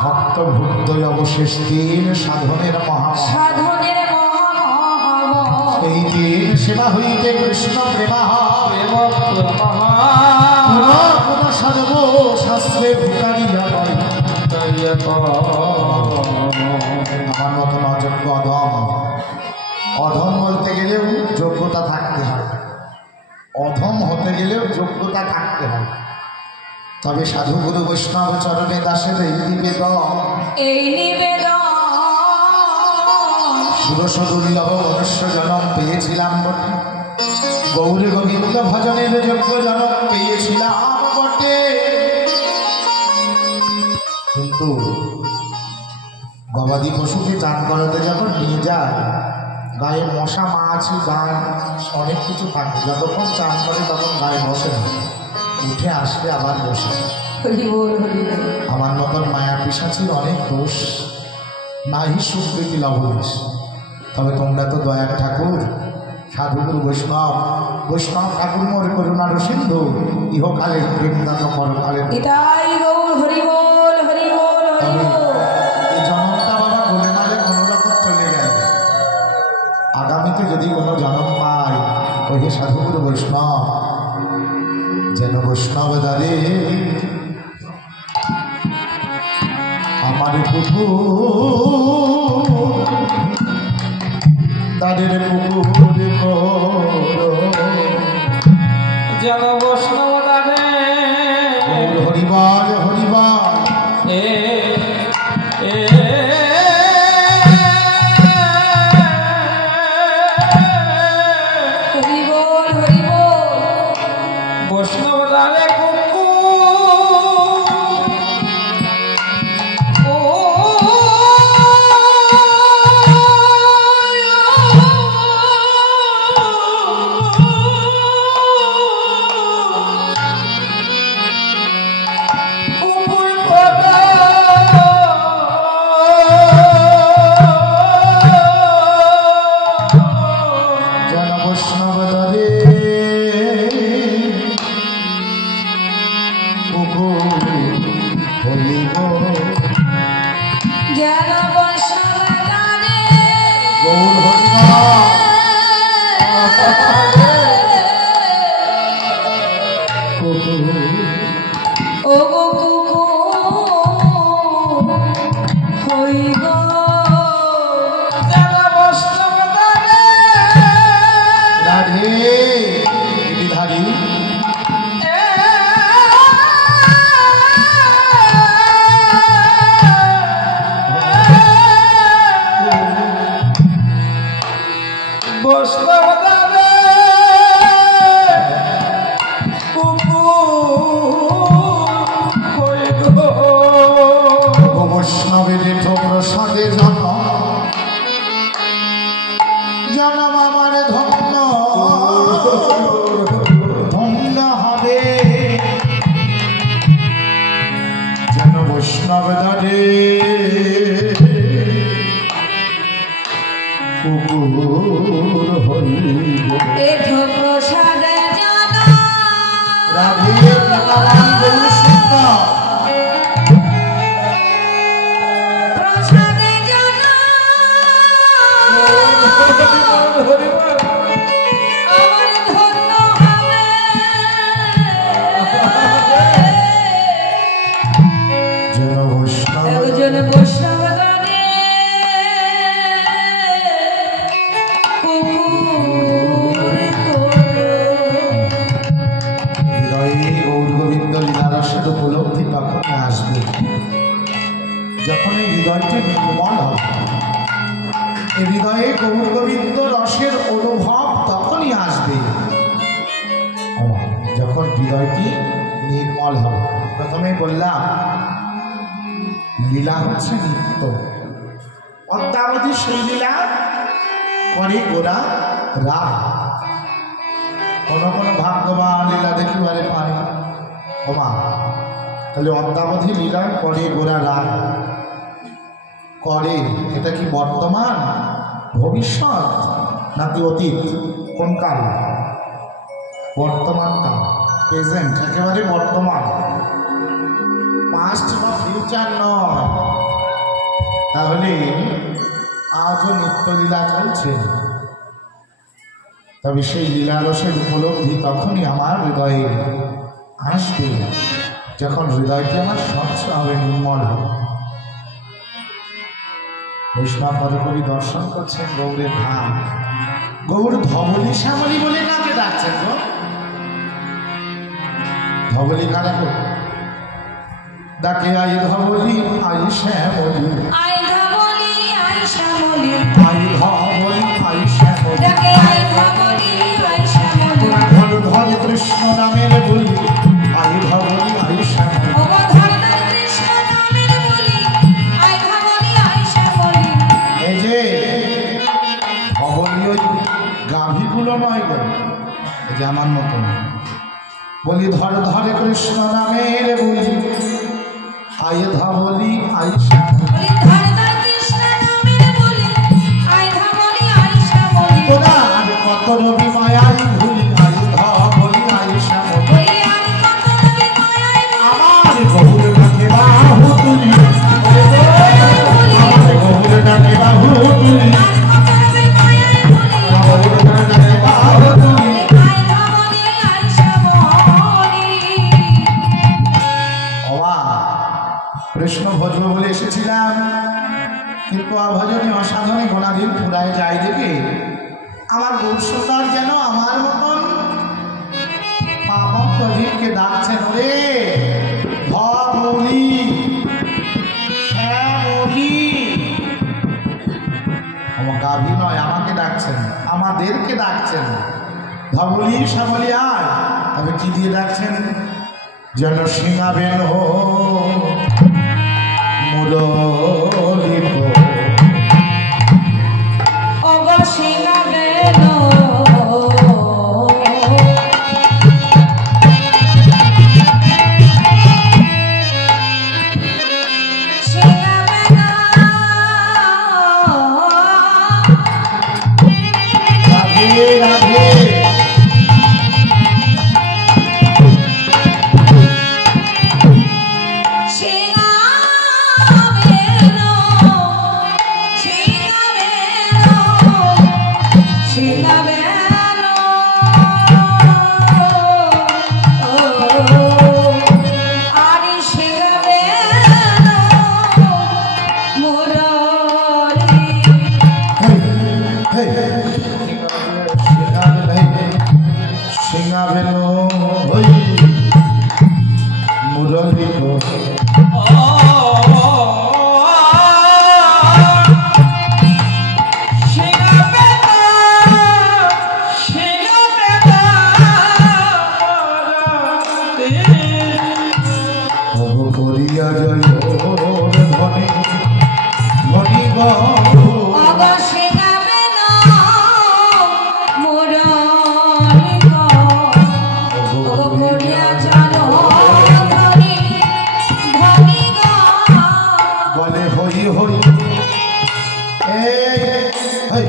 ভক্ত ভুক্ত অবশেষের সাধনের মহা সাধনের মহামহব এই দিন সেবা হইতে কৃষ্ণ প্রেমা প্রেম মহা সর্ব শাস্ত্রে ভিকারিয়া নয়। আমার মতন অযোগ্য অধম, অধম বলতে গেলেও যোগ্যতা থাকতে হয়, অধম হতে গেলেও যোগ্যতা থাকতে হয়। তবে সাধু গুরু বৈষ্ণব চরণে দাসের এই নিবেদন, এই নিবেদন ষোড়শ দুর্লভ মনুষ্য জনম পেয়েছিলাম বটে, গৌর গোবিন্দ ভজনের যোগ্য জনম পেয়েছিলাম বটে, কিন্তু গবাদি পশুকে চান করাতে যখন নিয়ে যায়, গায়ে মশা মাছ গান অনেক কিছু থাকে, যতক্ষণ চান করে তখন গায়ে বসে না, উঠে আসলে আবার বসে। হরি বল হরি বল। আমার মতন মায়া পিশাচির অনেক দোষ, নাহি সুকৃতি লবণেশ। তবে তোমরা তো দয়ার ঠাকুর, সাধুগুরু বৈষ্ণব, বৈষ্ণব ঠাকুর মোর করুণার সিন্ধু, ইহকালের প্রেমদাতা পরকালের। নিতাই গৌর হরি বল হরি বল হরি তবে বল। এই জন্মটা বাবা বলে মালে কোনো রকম চলে গেল, আগামীতে যদি কোনো জন্ম পাই, ওই সাধুগুরু বৈষ্ণব যেন বৈষ্ণব দ্বারে আমার পুকুর তাদের পুকুর যেন বৈষ্ণব দানে হরিবল হরিবল এ এ হরি বল হরি বল। বৈষ্ণব দানে কুকু ও কুকুর কথা জন বৈষ্ণব দ্বারে পুকুর হরিব যেন বৈষ্ণব গানে গৌর হরিনাম পুকুর ও গো কুকুর হইব যেন বৈষ্ণব দানে রাধে গিরিধারী বৈষ্ণব দানে কুকুর হইল বৈষ্ণবের প্রসাদে জন্ম জন্ম আমার ধন্য ধন্য হবে যেন বৈষ্ণব দ্বারে কুকুর হরিব এথ প্রসাদ যেন রাধে কৃপাবান গৌর সিদ্ধ প্রসাদ যেন আমার ধন্য হবে যেন বৈষ্ণব একজন বৈষ্ণব গানে কুকুর হৃদয়ে গৌর গোবিন্দ লীলারসের উপলব্ধি তখনই আসবে, যখন এই হৃদয়টি নির্মল হবে। এই হৃদয়ে গৌর গোবিন্দ রসের অনুভব তখনই আসবে যখন হৃদয়টি নির্মল হবে। প্রথমে বললাম লীলা হচ্ছে নিত্য, অদ্যাবধি সেই লীলা করে গোরা রাম। কোনো কোনো ভাগ্যবান লীলা দেখিবারে পায়। ও মা, তাহলে অদ্যাবধি লীলা করে গোরা রাগ করে, এটা কি বর্তমান, ভবিষ্যৎ নাকি অতীত? কোন কাল? বর্তমান কাল, প্রেজেন্ট, একেবারে বর্তমান, পাস্ট বা ফিউচার নয়। তাহলে আজও নিত্যলীলা চলছে। তবে সেই লীলারসের উপলব্ধি তখনই আমার হৃদয়ে আসবে যখন হৃদয়টি আমার স্বচ্ছ হবে, নির্মল হবে। বৈষ্ণব পদকবি দর্শন করছেন গৌরের ধাম। গৌর ধবলি শ্যামলি বলে নাকে ডাকছেন গো। ধবলি কারা গো? ডাকে আই ধবলি আই শ্যামলি, আই ধবলি আই শ্যামলি, আই ধবলি আই শ্যামলি, ডাকে আই ধবলি আই শ্যামলি, ধর ধর কৃষ্ণ নামের বলি, আই ধবলি আই শ্যামলি। ও ধর ধর কৃষ্ণ নামের বলি, আই ধবলি আই শ্যামলি। এই যে ধবলি ওই গাভীগুলো নয় গো, এই যে আমার মতন বলি, ধর ধরে কৃষ্ণ নামের বলি, আই ধবলি আই শ্যামলি। বলি ধর ধর কৃষ্ণ নামের বলি, আই ধবলি আই শ্যামলি। তোরা আমি কত রবি মায়াই ভুলি, আই ধবলি আই শ্যামলি। বলি আমি কত রবি মায়ায় আমার গৌর ডাকে বাহু তুলি, আমার গৌর ডাকে বাহু তুলি, আর কত রবি মায়ায় বলি, আমার গৌর ডাকে বাহু তুলি। আই ধবলি আই শ্যামলি। অবা কৃষ্ণ ভজব বলে এসেছিলাম, কিন্তু অভজনে অসাধনে গোনাদিন পুরায় যায় দেখে আমার গৌরসুন্দর যেন আমার মতন পাপক প্রদীপকে ডাকছেন, ওরে ধবলি শ্যামলি। আমার গাভী নয়, আমাকে ডাকছেন, আমাদেরকে ডাকছেন, ধবলি শ্যামলি। আর তবে কি দিয়ে ডাকছেন? যেন সিঙাবেন হো মুরলী গো। ওগো সিঙাবেন রাধে রাধে। সিঙাবেন হই মুরলী গো। ভব করিয়া জয় ধনী ধনী গো। বলে হই হই, এই হই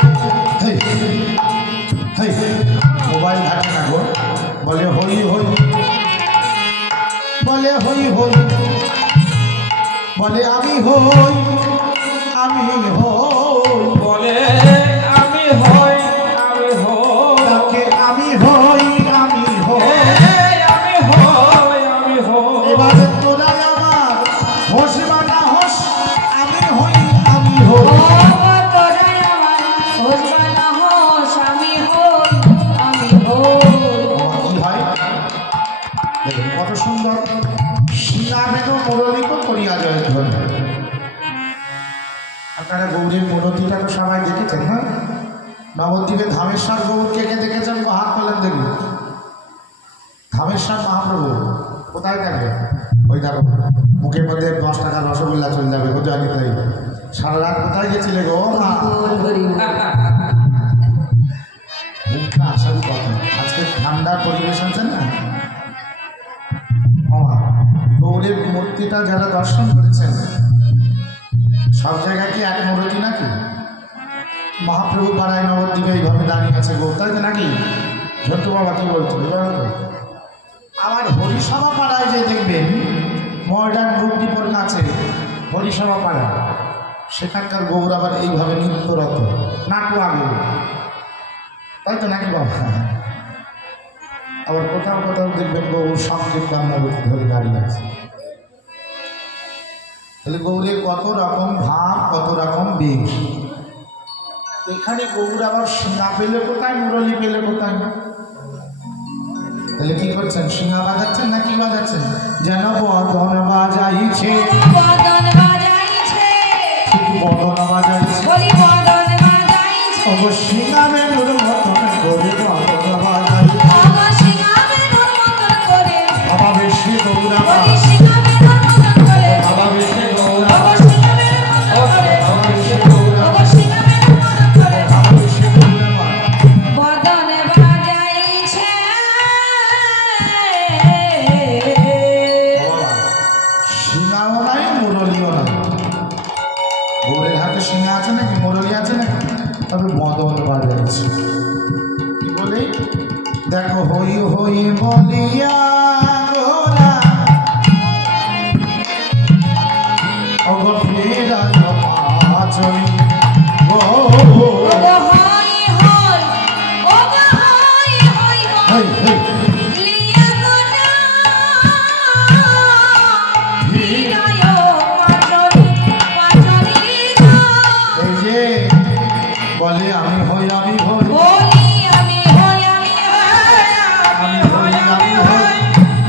হই হই, মোবাইল ঘাটে না গো। বলে হই হই, বলে হই হই, বলে আমি হই, আমি হই, বলে আমি হই, আমি হই, তাকে আমি হই, আমি হই। আমি হই, আমি হই। এবারে তোরা আমার হোস বা না হোস, আমি হই, আমি হই। কি হয়? দেখুন কত সুন্দর। সিঙাবেন মুরলী গো করিয়া জয় ধ্বনি। আপনারা গৌরীর মূর্তিটা তো সবাই দেখেছেন, হ্যাঁ? নবদ্বীপে ধামেশ্বর গৌরকে কে দেখেছেন? হাত তোলেন দেখুন। ধামেশ্বর মহাপ্রভু কোথায় যাবে? ওই দেখো মুখের মধ্যে 10 টাকার রসগোল্লা চলে যাবে, কোথায় তাই। সারা রাত কোথায় গেছিলে গো? মা মুখটা আসারই কথা। আজকে যে ঠান্ডার পরিবেশ আছে না, গৌরের মূর্তিটা যারা দর্শন করেছেন, সব জায়গায় কি এক মূর্তি নাকি? মহাপ্রভু পাড়ায় নবদ্বীপে এইভাবে দাঁড়িয়ে আছে গৌর, তাই তো নাকি? ঝন্টু বাবা কি বলছো? আবার হরিসভা পাড়ায় যে দেখবেন মডার্ন রূপদীপর কাছে হরিসভা পাড়া, সেখানকার গৌর আবার এইভাবে নৃত্যরত, নাটুয়া গৌর, তাই তো নাকি বাবা? আবার কোথাও কোথাও দেখবেন গৌর সংকীর্তন ধরে দাঁড়িয়ে আছে। তাহলে গৌরের কত রকম ভাব, কত রকম বেশ। এখানে গৌর আবার সিংহা পেলে কোথায়, মুরলী পেলে কোথায়? তাহলে কি করছেন? সিংহা বাজাচ্ছেন না কি বাজাচ্ছেন? যেন বদন বাজাইছে, বদন বাজাইছে, বদন বাজাইছে, বলি বদন বাজাইছে, অব সিংহা বেনুর মতন করে বদন বাজাইছে। অগ সিংহাবেনুর মতন করে, বাবা বেশি গৌরাবা, বলি সিংহাবেনুর মতন করে, বাবা বেশি গৌরাবা, অগ সিংহাবেনুর মতন করে, বাবা বেশি গৌরাবা, অগ সিংহাবেনুর মতন করে, বাবা বেশি গৌরাবা। বদন বাজাইছে। সিংহাও নাই, মুরলীও নাই। গৌরের হাতে সিংহা আছে নাকি, মুরলী আছে নাকি? তবে বদন বাজাইছে। কি বলে? দেখো হই হই বলিয়া গোরা অগো ফেরা পাচনি গো। ওগ হই হই, ওগ হই হই হই, হেই হেই লিয়া গোনা বিনয় পাচনি পাচনি গো। এই যে বলে আমি হই, আমি হই, বলি আমি হই, আমি হই, আমি হই, আমি হই, আমি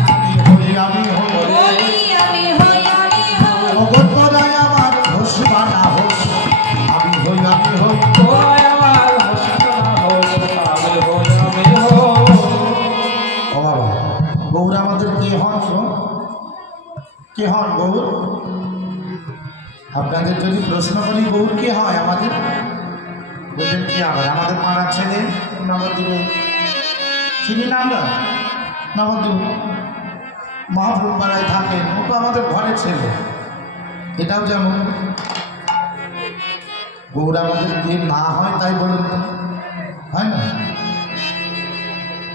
হই, আমি হই। বলি আমি হই, আমি হই, অগত্যরায় আমার হোস বানা হোস, আমি হই, আমি হই। তোরাই আমার হোসনা হোস, আমি হই, আমি হই। ও বাবা, গৌর আমাদের কে হন গো? কে হন গৌর? আপনাদের যদি প্রশ্ন করি গৌর কে হয় আমাদের, বলবেন কি আবার আমাদের পাড়ার ছেলে নবদ্বীপে, চিনি না আমরা? নবদ্বীপ মহাপ্রভু পাড়ায় থাকেন, ও তো আমাদের ঘরের ছেলে। এটাও যেমন গৌর আমাদের কে না হয় তাই বলুন তো, হয় না?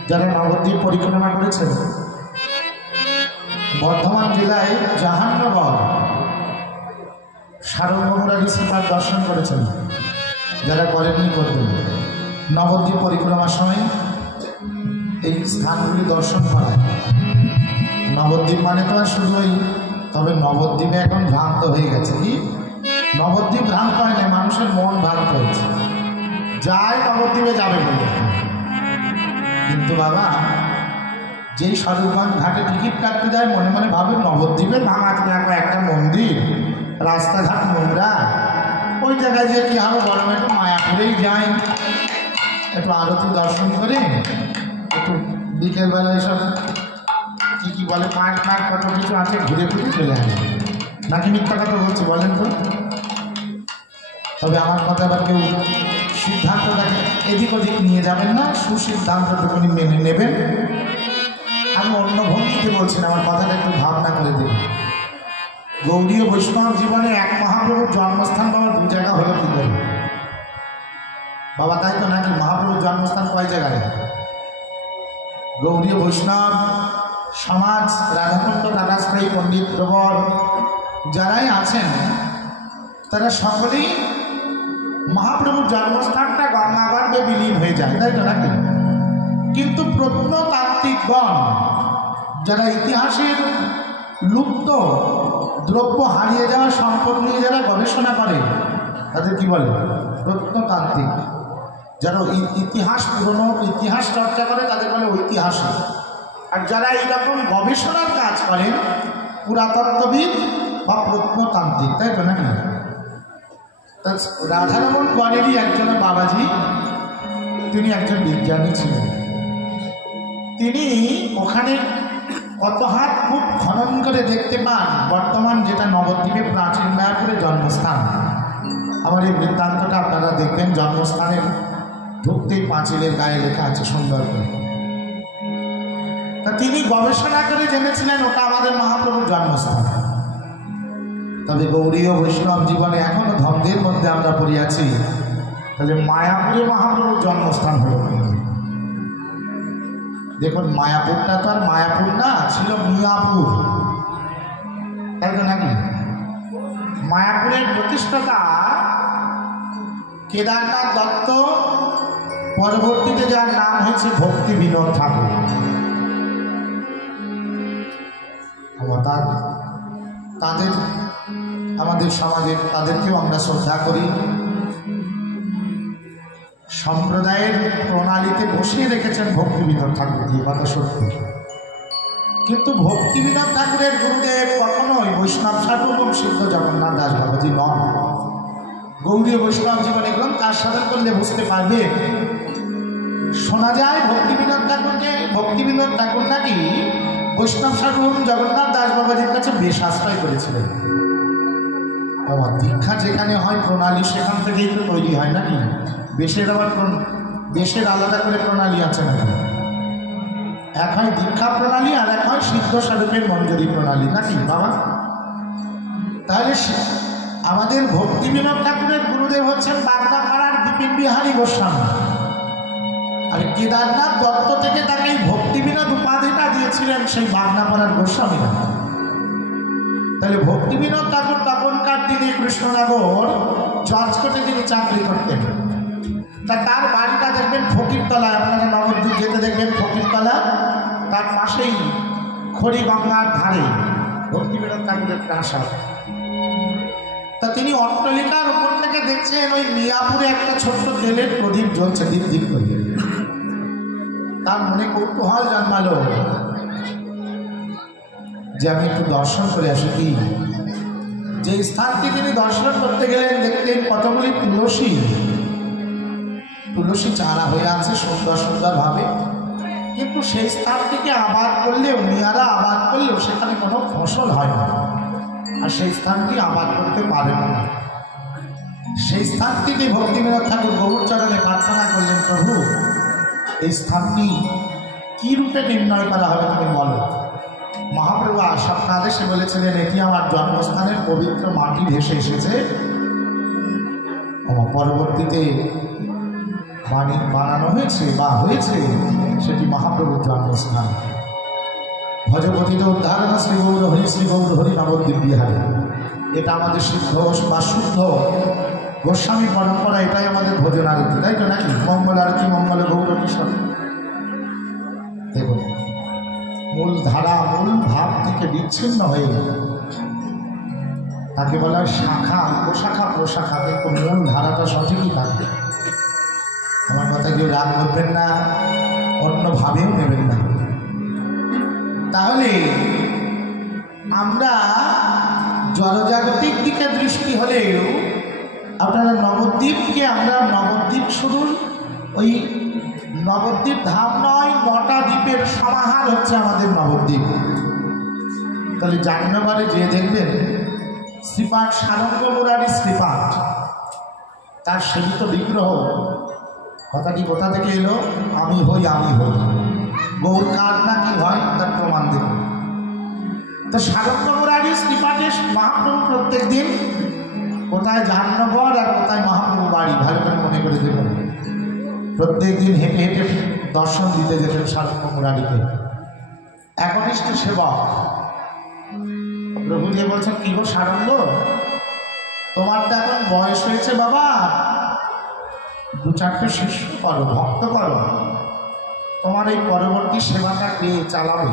যারা নবদ্বীপ পরিক্রমা করেছেন, বর্ধমান জেলায় জাহান্নগর সার্বভৌমরা ঋষিপার দর্শন করেছেন, যারা করেননি করবেন। নবদ্বীপ পরিক্রমার সময় এই স্থানগুলি দর্শন করায়। নবদ্বীপ মানে তো আর শুধু ওই, তবে নবদ্বীপে এখন ভ্রান্ত হয়ে গেছে। কি নবদ্বীপ ভ্রান্ত হয় না, মানুষের মন ভ্রান্ত হয়েছে, যায় নবদ্বীপে যাবে বলে। কিন্তু বাবা যেই স্বরূপগঞ্জ ঘাটে টিকিট কাটতে যায়, মনে মনে ভাবে নবদ্বীপের ভাঙাতে রাখা একটা মন্দির, রাস্তাঘাট নোংরা, ওই জায়গায় যে কী হবে, বরং একটু মায়াপুরেই যাই, একটু আরতি দর্শন করে, একটু বিকেলবেলা এসব কী কী বলে পার্ক পার্ক কত কিছু আছে, ঘুরে ঘুরে চলে আসবে। নাকি মিথ্যা কথা বলছি বলেন তো? তবে আমার কথা আবার কেউ সিদ্ধান্তটাকে এদিক ওদিক নিয়ে যাবেন না, সুসিদ্ধান্তটুকুনি মেনে নেবেন। আমি অন্য ভঙ্গিতে বলছি না, আমার কথাটা একটু ভাবনা করে দেবেন। গৌড়ীয় বৈষ্ণব জীবনে এক মহাপ্রভুর জন্মস্থান বাবা দু জায়গা হলো কি করে বাবা? তাই তো নাকি? মহাপ্রভুর জন্মস্থান কয় জায়গায়? গৌড়ীয় বৈষ্ণব সমাজ, রাধাকুণ্ড দাদাশ্রয়ী, পণ্ডিত প্রবর যারাই আছেন, তারা সকলেই মহাপ্রভুর জন্মস্থানটা গঙ্গাগর্ভে বিলীন হয়ে যায়, তাই তো নাকি? কিন্তু প্রত্নতাত্ত্বিকগণ যারা ইতিহাসের লুপ্ত দ্রব্য, হারিয়ে যাওয়া সম্পদ নিয়ে যারা গবেষণা করে, তাদের কি বলে? প্রত্নতাত্ত্বিক। যারা ইতিহাস, পুরনো ইতিহাস চর্চা করে, তাদের বলে ঐতিহাসিক। আর যারা এইরকম গবেষণার কাজ করেন, পুরাতত্ত্ববিদ বা প্রত্নতান্ত্রিক, তাই তো নাকি? তা রাধারমণ গণেরই একজন বাবাজি, তিনি একজন বিজ্ঞানী ছিলেন। তিনি ওখানে কত হাত খুব খনন করে দেখতে পান বর্তমান যেটা নবদ্বীপে প্রাচীন মায়াপুরের জন্মস্থান। আমার এই বৃত্তান্তটা আপনারা দেখবেন, জন্মস্থানের ঢুকতেই পাঁচিলের গায়ে লেখা আছে সুন্দর করে, তা তিনি গবেষণা করে জেনেছিলেন ওটা আমাদের মহাপ্রভুর জন্মস্থান। তবে গৌড়ীয় বৈষ্ণব জীবনে এখনো ধন্দের মধ্যে আমরা পড়িয়াছি, তাহলে মায়াপুরে মহাপ্রভুর জন্মস্থান হলো। দেখুন মায়াপুরটা তো আর মায়াপুর না, ছিল মিয়াপুর, তাই তো নাকি? মায়াপুরের প্রতিষ্ঠাতা কেদারনাথ দত্ত, পরবর্তীতে যার নাম হয়েছে ভক্তি বিনোদ ঠাকুর। তাদের আমাদের সমাজের তাদেরকেও আমরা শ্রদ্ধা করি। সম্প্রদায়ের প্রণালীতে বসিয়ে রেখেছেন ভক্তি বিনোদ ঠাকুর, এই কথা সত্যি। কিন্তু ভক্তি বিনোদ ঠাকুরের গুরুদেব কখনোই বৈষ্ণব সার্বভৌম সিদ্ধ জগন্নাথ দাস বাবাজি নন। গৌড়ীয় বৈষ্ণব জীবনে এগুলো তার সাথে করলে বুঝতে পারবে। শোনা যায় ভক্তি বিনোদ ঠাকুর নাকি বৈষ্ণব সার্বভৌম জগন্নাথ দাস বাবাজির কাছে বেশ আশ্রয় করেছিলেন। দীক্ষা যেখানে হয় প্রণালী সেখান থেকেই তো তৈরি হয় নাকি? বেশের আবার বেশের আলাদা করে প্রণালী আছে নাকি? এক হয় দীক্ষা প্রণালী আর এক হয় সিদ্ধ স্বরূপের মঞ্জুরি প্রণালী নাকি বাবা? তাহলে আমাদের ভক্তি বিনোদ ঠাকুরের গুরুদেব হচ্ছেন বাগদাপাড়ার বিপিন বিহারী গোস্বামী, আর কেদারনাথ দত্ত থেকে তাকে এই ভক্তি বিনোদ উপাধিটা দিয়েছিলেন সেই বাগদাপাড়ার গোস্বামীরা। তাহলে ভক্তি বিনোদ ঠাকুর তখনকার দিনে কৃষ্ণনগর জজকোটে তিনি চাকরি করতেন। তা তার বাড়িটা দেখবেন ফকিরতলায়, আপনারা নবদ্বীপ যেতে দেখবেন ফকিরতলা, তার পাশেই খড়িগঙ্গার ধারে ভক্তি বিনোদ ঠাকুরের প্রাসাদ। তা তিনি অট্টালিকার উপর থেকে দেখছেন ওই মিয়াপুরে একটা ছোট্ট তেলের প্রদীপ জ্বলছে দিক দিক করে। তার মনে কৌতূহল জন্মালো যে আমি একটু দর্শন করে আসি। কি যে স্থানটি তিনি দর্শন করতে গেলেন, দেখতেন কতগুলি তুলসী চারা হয়ে আছে সুন্দর সুন্দরভাবে, কিন্তু সেই স্থানটিকে আবাদ করলেও, মিয়ারা আবাদ করলেও সেখানে কোনো ফসল হয় না, আর সেই স্থানটি আবাদ করতে পারেন না। সেই স্থানটিতে ভক্তি বিনোদ ঠাকুর গৌরচরণে প্রার্থনা করলেন, প্রভু এই স্থানটি কী রূপে নির্ণয় করা হবে তুমি বলো। মহাপ্রভু স্বপ্নাদেশে বলেছিলেন, এটি আমার জন্মস্থানের পবিত্র মাটি ভেসে এসেছে, পরবর্তীতে বানানো হয়েছে বা হয়েছে সেটি মহাপ্রভুর জন্মস্থান। ভজপতিত উদ্ধারণ শ্রী গৌর হরি নবদ্বীপ বিহারে। এটা আমাদের সিদ্ধ বা শুদ্ধ গোস্বামী পরম্পরা, এটাই আমাদের ভোজন আরতি, তাই তো নাকি? মঙ্গল আরতি, মঙ্গল গৌর কিশোর। দেখুন মূল ধারা, মূল ভাব থেকে বিচ্ছিন্ন হয়ে তাকে বলা হয় শাখা, প্রশাখা, কিন্তু মূল ধারাটা সঠিকই থাকবে। আমার কথা কেউ রাগ করবেন না, অন্যভাবেও নেবেন না। তাহলে আমরা জনজাগতিক দিকে দৃষ্টি হলেও আপনারা নবদ্বীপকে, আমরা নবদ্বীপ শুধু ওই নবদ্বীপ ধাম নয়, 9টা দ্বীপের সমাহার হচ্ছে আমাদের নবদ্বীপ। তাহলে জাহ্নবরে যে দেখবেন শ্রীপাঠ সারঙ্গ মুরারি শ্রীপাঠ, তার সেবিত বিগ্রহ, কথাটি কোথা থেকে এলো? আমি হই গৌর কার না কি হয় তার প্রমাণ দেব। তো সারঙ্গ মুরারি শ্রীপাঠে মহাপ্রভু প্রত্যেক দিন কোথায় জাহ্নবর আর কোথায় মহাপ্রভু বাড়ি ভালো করে মনে করে দেবেন। প্রত্যেক দিন হেঁটে হেঁটে দর্শন দিতে যেতেন সারঙ্গ মুরারিকে। একনিষ্ঠ সেবক প্রভু দিয়ে বলছেন, কি গো সারঙ্গ, তোমার তো এখন বয়স হয়েছে বাবা, 2-4টে শিষ্য করো, ভক্ত করো, তোমার এই পরবর্তী সেবাটা কে চালাবে?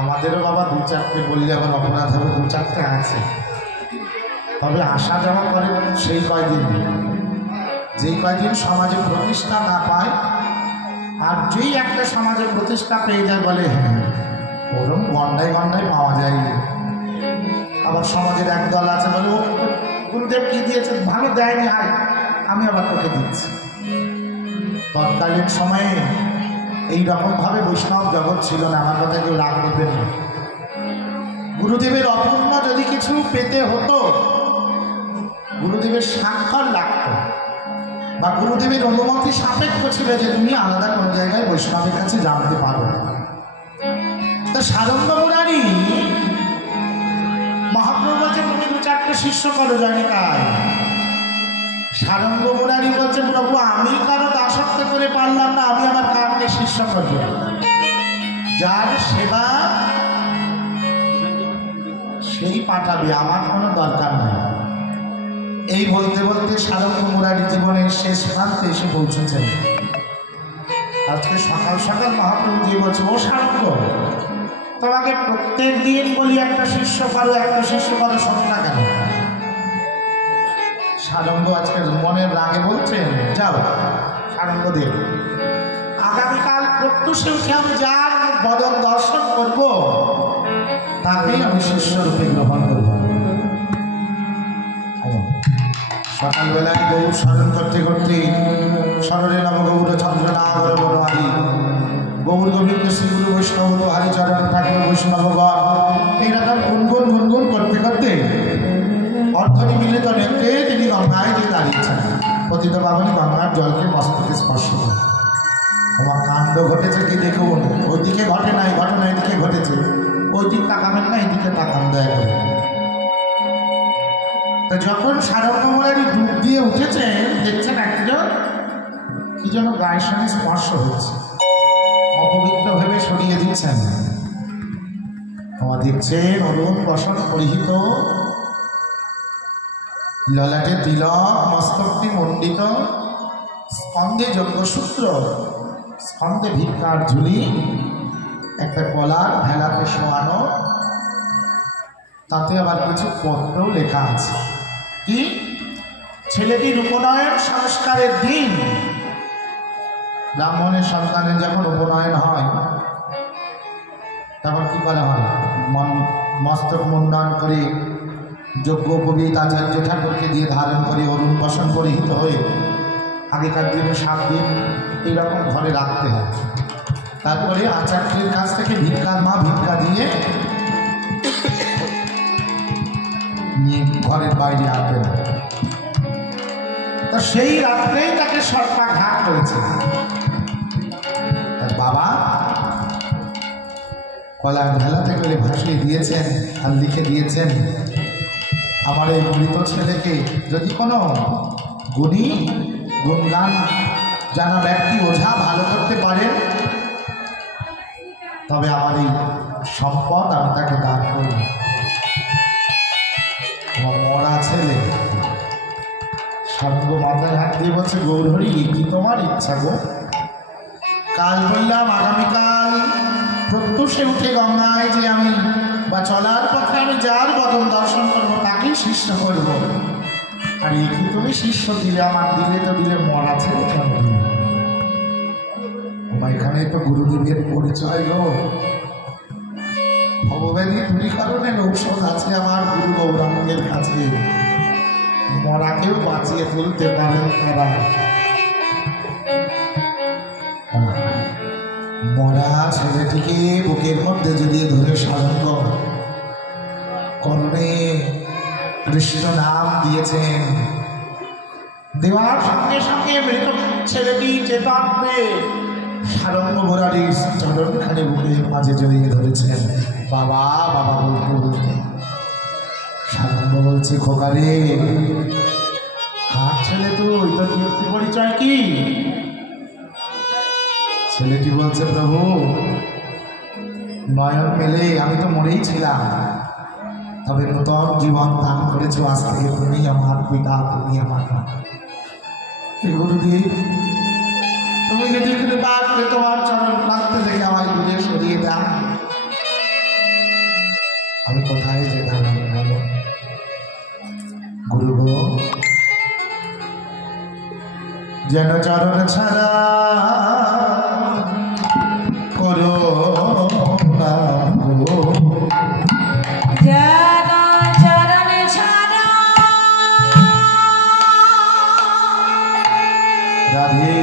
আমাদেরও বাবা 2-4টে বললে আবার অপরাধ হবে, 2-4টে আছে, তবে আসা যাওয়া করে সেই কয়দিন, যেই কয়দিন সমাজে প্রতিষ্ঠা না পায়, আর যেই একটা সমাজে প্রতিষ্ঠা পেয়ে যায় বলে হ্যাঁ ওরকম গন্ডায় পাওয়া যায়। আবার সমাজের একদল আছে বলে, ও গুরুদেব কি দিয়েছেন, ভালো দেয়নি, হাই আমি আবার তোকে দিচ্ছি। তৎকালীন সময়ে এইরকমভাবে বৈষ্ণব জগৎ ছিল না। আমার কথা কেউ রাগ করবেন না। গুরুদেবের অপূর্ণ যদি কিছু পেতে হতো, গুরুদেবের স্বাক্ষর লাগতো, বা গুরুদেবের অনুমতি সাপেক্ষ ছিল যে তুমি আলাদা কোনো জায়গায় বৈষ্ণবের কাছে জানতে পারো। তো সারঙ্গ মুরারি মহাপ্রভু বলছে তুমি 2-4টে শিষ্য করো জয়নিকায়। সারঙ্গ মুরারি বলছে প্রভু আমি কারো দাসত্ব করে পারলাম না, আমি আমার কামকে শিষ্য করব, যার সেবা সেই পাঠাবে, আমার কোনো দরকার নেই। এই বলতে বলতে সারঙ্গ মুরারি জীবনের শেষ প্রান্তে এসে পৌঁছেছেন। আজকে সকাল সকাল মহাপ্রভু দিয়ে বলছে ও সারঙ্গ তোমাকে প্রত্যেক দিন বলি একটা শিষ্য করো, একটা শিষ্য করো, শোনো না কেন? সারঙ্গ আজকে মনের রাগে বলছেন যাও সারঙ্গ দেব, আগামীকাল প্রত্যুষে উঠে আমি যার বদন দর্শন করব তাকেই আমি শিষ্যরূপে গ্রহণ করব। সকালবেলায় গৌর স্মরণ করতে করতে স্মরণে নব গৌর চন্দ্রনাগর বনহারি গৌর গোবিন্দ শ্রী গুরু বৈষ্ণব হরিচরণ ঠাকুর বৈষ্ণবগণ এইরকম গুনগুন গুনগুন করতে করতে অর্ধনিমিলিত নেত্রে তিনি গঙ্গায় গিয়ে দাঁড়িয়েছেন। পতিত পাবনী গঙ্গার জলকে মস্তকে স্পর্শ করে আমার কাণ্ড ঘটেছে কি দেখুন, ওইদিকে ঘটে নাই, ঘটনা এদিকে ঘটেছে, ওই দিক তাকাবেন না, এদিকে তাকান দয়া করে। তো যখন সারঙ্গ মুরারি ডুব দিয়ে উঠেছেন দেখছেন একজন কি যেন গায়ের সঙ্গে স্পর্শ হয়েছে, অপবিত্র ভেবে সরিয়ে দিচ্ছেন। দেখছেন অরুণ বসন পরিহিত, ললাটে তিলক, মস্তকটি মণ্ডিত, স্কন্ধে যজ্ঞসূত্র, স্কন্ধে ভিক্ষার ঝুলি, একটা কলার ভেলাতে শোয়ানো, তাতে আবার কিছু পত্রও লেখা আছে। কি? ছেলেটির উপনয়ন সংস্কারের দিন। ব্রাহ্মণের সন্তানের যখন উপনয়ন হয় তখন কি করা হয়? মস্তক মুন্ডন করে যজ্ঞোপবীত আচার্য ঠাকুরকে দিয়ে ধারণ করে অরুণ বসন পরিহিত হয়ে আগেকার দিনে 7 দিন এইরকম ঘরে রাখতে হয়। তারপরে আচার্যের কাছ থেকে ভিক্ষার মা ভিক্ষা দিয়ে নিয়ে ঘরের বাইরে আসবেন। তো সেই রাত্রেই তাকে সর্পাঘাত করেছে। তার বাবা কলার ভেলাতে করে ভাসিয়ে দিয়েছেন আর লিখে দিয়েছেন আমার এই মৃত ছেলেকে যদি কোনো গুণী গুণগান জানা ব্যক্তি ওঝা ভালো করতে পারেন তবে আমার এই সম্পদ আমি তাকে দান করব। আমার মরা ছেলে সারঙ্গ মাথায় হাত দিয়ে বলছে গৌরহরি কি তোমার ইচ্ছা গো? কাল বললাম আগামীকাল প্রত্যুষে উঠে গঙ্গায় যে আমি বা চলার পথে আমি যার বদন দর্শন করব তাকেই শিষ্য করব। আর এই কি তুমি শিষ্য দিলে, আমার দিলে তো দিলে মরা ছেলে কেন দিলে? আমার এখানে তো গুরুদেবের পরিচয় গো, ভবব্যাধি দূরীকরণের ঔষধ আছে আমার গুরু গৌরাঙ্গের কাছে। মরাকেও বাঁচিয়ে তুলতে পারেন তারা। মরা ছেলেটিকে বুকের মধ্যে জড়িয়ে ধরে সারঙ্গ কর্ণে কৃষ্ণ নাম দিয়েছেন। দেওয়ার সঙ্গে সঙ্গে মৃত ছেলেটি চেতন পেয়ে সারঙ্গ মুরারির চরণখানে বুকের মাঝে জড়িয়ে ধরেছেন। বাবা বাবা বলতে বলতে সারঙ্গ বলছে খোকারে কার ছেলে তুই, তোর ব্যক্তি পরিচয় কি? ছেলেটি বলছে প্রভু নয়ন মেলে আমি তো মরেই ছিলাম, তবে নূতন জীবন দান করেছো, আজ থেকে তুমি আমার পিতা, তুমি আমার মা। গুরুদেব তুমি যদি কৃপা করে তোমার চরণ প্রান্তে থেকে আমায় দূরে সরিয়ে দাও, আমি কোথায় যেতাম বলো? গুরু গো যেন চরণ ছাড়া করো না গো, যেন চরণ ছাড়া রাধে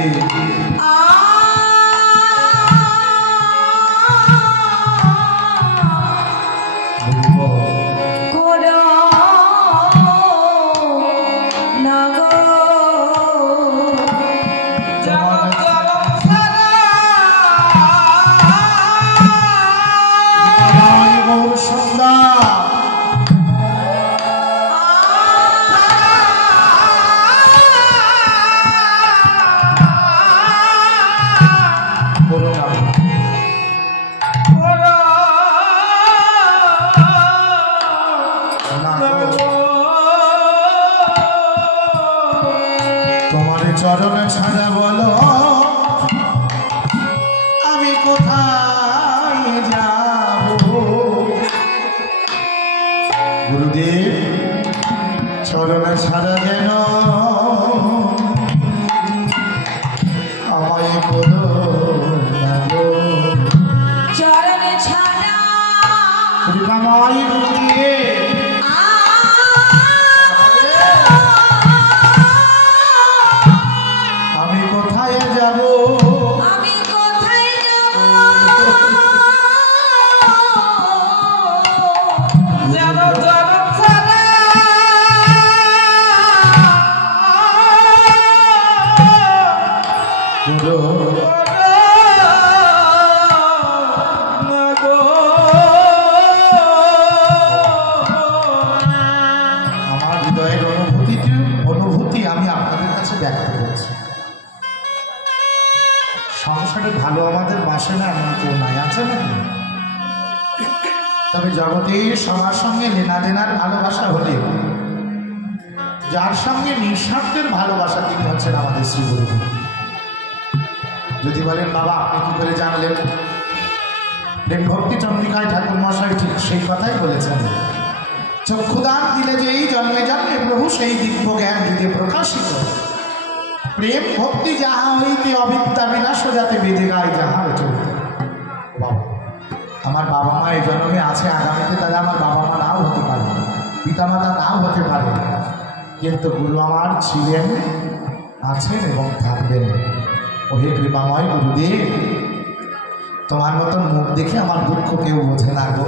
করো না গো। চরণ ছাড়া বলো আমি কোথায় যাব গুরুদেব চরণ ছাড়া যেন আমায় বলো না গো। চরণ ছাড়া কৃপাময় গুরুদেব আমি কোথায় যাব আমি কোথায় যাব যেন জনম ছাড়া গুরু না গো। আমার হৃদয়ের অনুভূতি আমি আপনাদের কাছে ব্যক্ত করছি। সংসারে ভালো আমাদের বাসে না এমন কেউ নাই, আছে নাকি? তবে জগতে সবার সঙ্গে লেনাদেনার ভালোবাসা হলে যার সঙ্গে নিঃস্বার্থের ভালোবাসা তিনি হচ্ছেন আমাদের শ্রী গুরু। যদি বলেন বাবা আপনি কি করে জানলেন, প্রেম ভক্তি চন্দ্রিকায় ঠাকুর মশাই ঠিক সেই কথাই বলেছেন। চক্ষুদান দিলে যে এই জন্মে জন্মে প্রভু সেই দিব্য জ্ঞান দিতে প্রকাশিত। প্রেম ভক্তি যাহা হইতে অবিদ্যা বিনাশ যাতে বেঁধে গায় যাহার চলতে। বাবা আমার বাবা মা এই জন্মে আছে, আগামীতে তারা আমার বাবা মা নাও হতে পারে, পিতামাতা নাও হতে পারে, কিন্তু গুরু আমার ছিলেন, আছেন এবং থাকবেন। ওহে কৃপাময় গুরুদেব তোমার মতন মুখ দেখে আমার দুঃখ কেউ বোঝে না গো।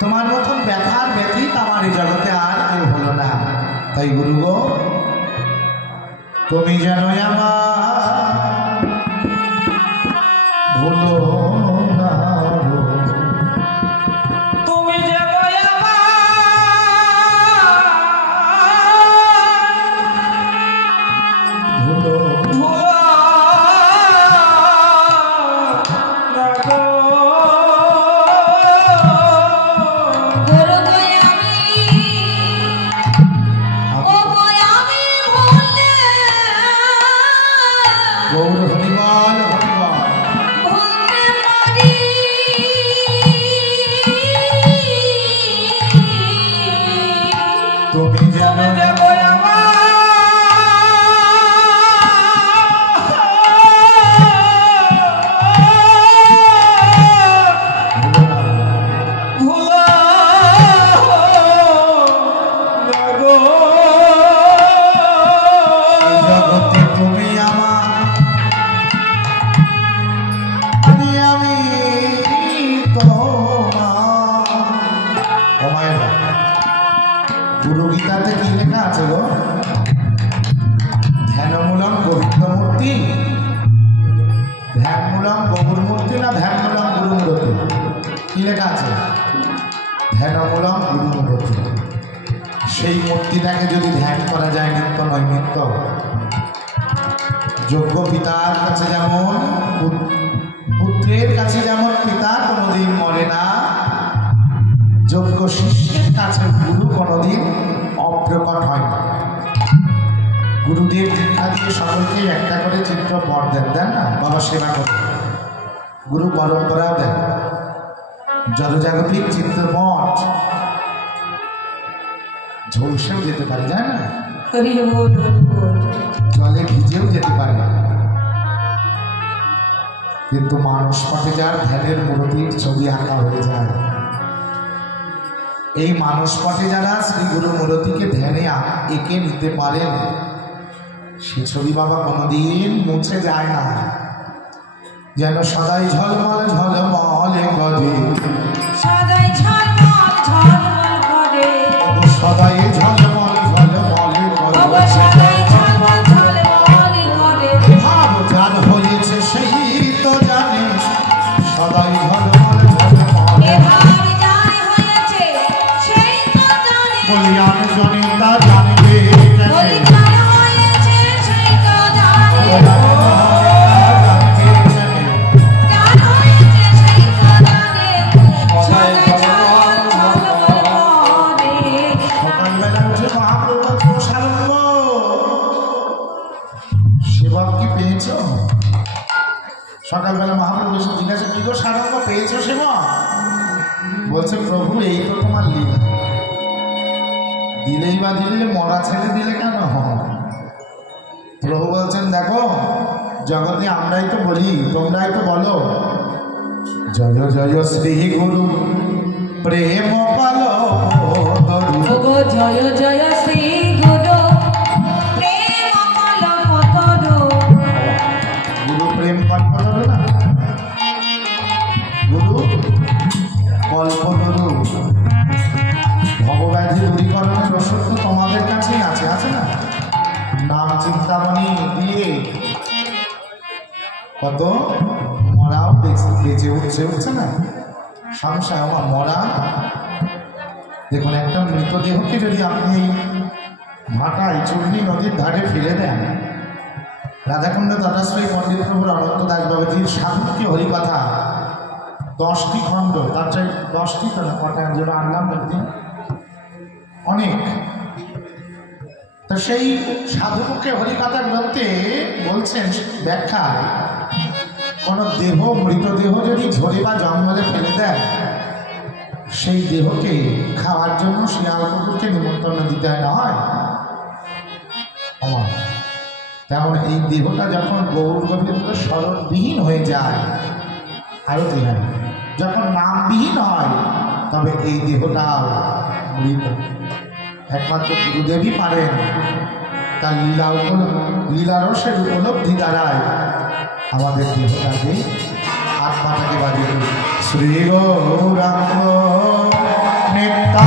তোমার মতন ব্যথার ব্যথিত আমার এই জগতে আর কেউ হলো না। তাই গুরু গো তুমি যেন আমার ভুলো না গো। তুমি যে ভুলো গুরু গো আমি ও গো আমি ভুলে গৌর হরিবল হরিবল ভুলতে পারি তুমি যেন জগতে তুমি আমার আমি তোমার। গুরু গীতাতে কি লেখা আছে গো? ধ্যানমূলম গোবিন্দ মূর্তি, ধ্যানমূলম গৌর মূর্তি না ধ্যানমূলম গুরু মূর্তি? কি লেখা আছে? ধ্যানমূলম গুরু মূর্তি। সেই মূর্তিটাকে যদি ধ্যান করা যায় নিত্য নৈমিত্য, যোগ্য পিতার কাছে যেমন পুত্রের কাছে যেমন পিতা কোনোদিন মরে না, যোগ্য শিষ্যের কাছে গুরু কোনোদিন অপ্রকট হয় না। গুরুদেব দীক্ষা দিয়ে সকলকে একটা করে চিত্রপট দেন না, বাবা সেবা করে। গুরু পরম্পরাও দেন, জনজাগতিক চিত্রপট ঝলসেও যেতে পারে, যায় না, হরি বল হরি বল জলে ভিজেও যেতে পারে। কিন্তু মানুষ পটে যার ধ্যানের মূর্তির ছবি আঁকা হয়ে যায়। এই মানুষ পটে যারা শ্রী গুরু মূর্তিকে ধ্যানে এঁকে নিতে পারেন, সে ছবি বাবা কোনোদিন মুছে যায় না, যেন সদাই ঝলমল ঝলমলে গজে, সদাই ঝলমল ঝলমল করে সদাই ঝলমল ঝলমলে ও গো গজে। সদাই ঝলমল ঝলমল করে ভাব যার হয়েছে সেই তো জানে, সদাই ঝলমল ঝলমলে এ ভাব যার হয়েছে সেই তো জানে বলিয়ান জনিতা জানবে বলি যার হয়েছে সেই তো জানে যার হয়েছে সেই তো বলছে প্রভু এই তো তোমার লীলা, দিলেই বা দিলে, মরা ছেলে দিলে কেন? প্রভু বলছেন দেখো জগতে আমরাই তো বলি, তোমরাই তো বলো জয় জয় শ্রী গুরু প্রেম পালো ওগো জয় জয় শ্রী গুরু প্রেম কলপতরু। গুরু প্রেম কল্পতরু না, গুরু কল্পতরু। ভবব্যাধি দূরীকরণের ওষুধ তো তোমাদের কাছেই আছে, আছে না? নাম চিন্তামণি দিয়ে কত মরাও বেঁচে উঠছে না সংসার। আমার মরা দেখুন, একটা মৃতদেহকে যদি আপনি এই ভাটায় চূর্ণী নদীর ধারে ফেলে দেন, রাধাকুণ্ড তথাশ্রী পণ্ডিত প্রভুর অনন্ত দাস বাবাজির সাধুকে হরিকথা 10টি খণ্ড, তার চাই 10টি তো না, কটা যেন আনলাম একদিন, অনেক। তো সেই সাধুকে হরিকথা গ্রন্থে বলছেন ব্যাখ্যায়, কোন দেহ, মৃতদেহ যদি ঝরে বা জঙ্গলে ফেলে দেয়, সেই দেহকে খাওয়ার জন্য শিয়াল কুকুরকে নিমন্ত্রণ দিতে হয়, না হয়? আমার তেমন এই দেহটা যখন গৌর গোবিন্দ স্মরণবিহীন হয়ে যায়, আরতি হয়, যখন নামবিহীন হয়, তবে এই দেহটা মৃত। একমাত্র গুরুদেবই পারেন তার লীলারসের উপলব্ধি দ্বারায় আমাদের দেহটাকে, আত্মাটাকে বাজিয়ে শ্রী গৌরাঙ্গ নেতা।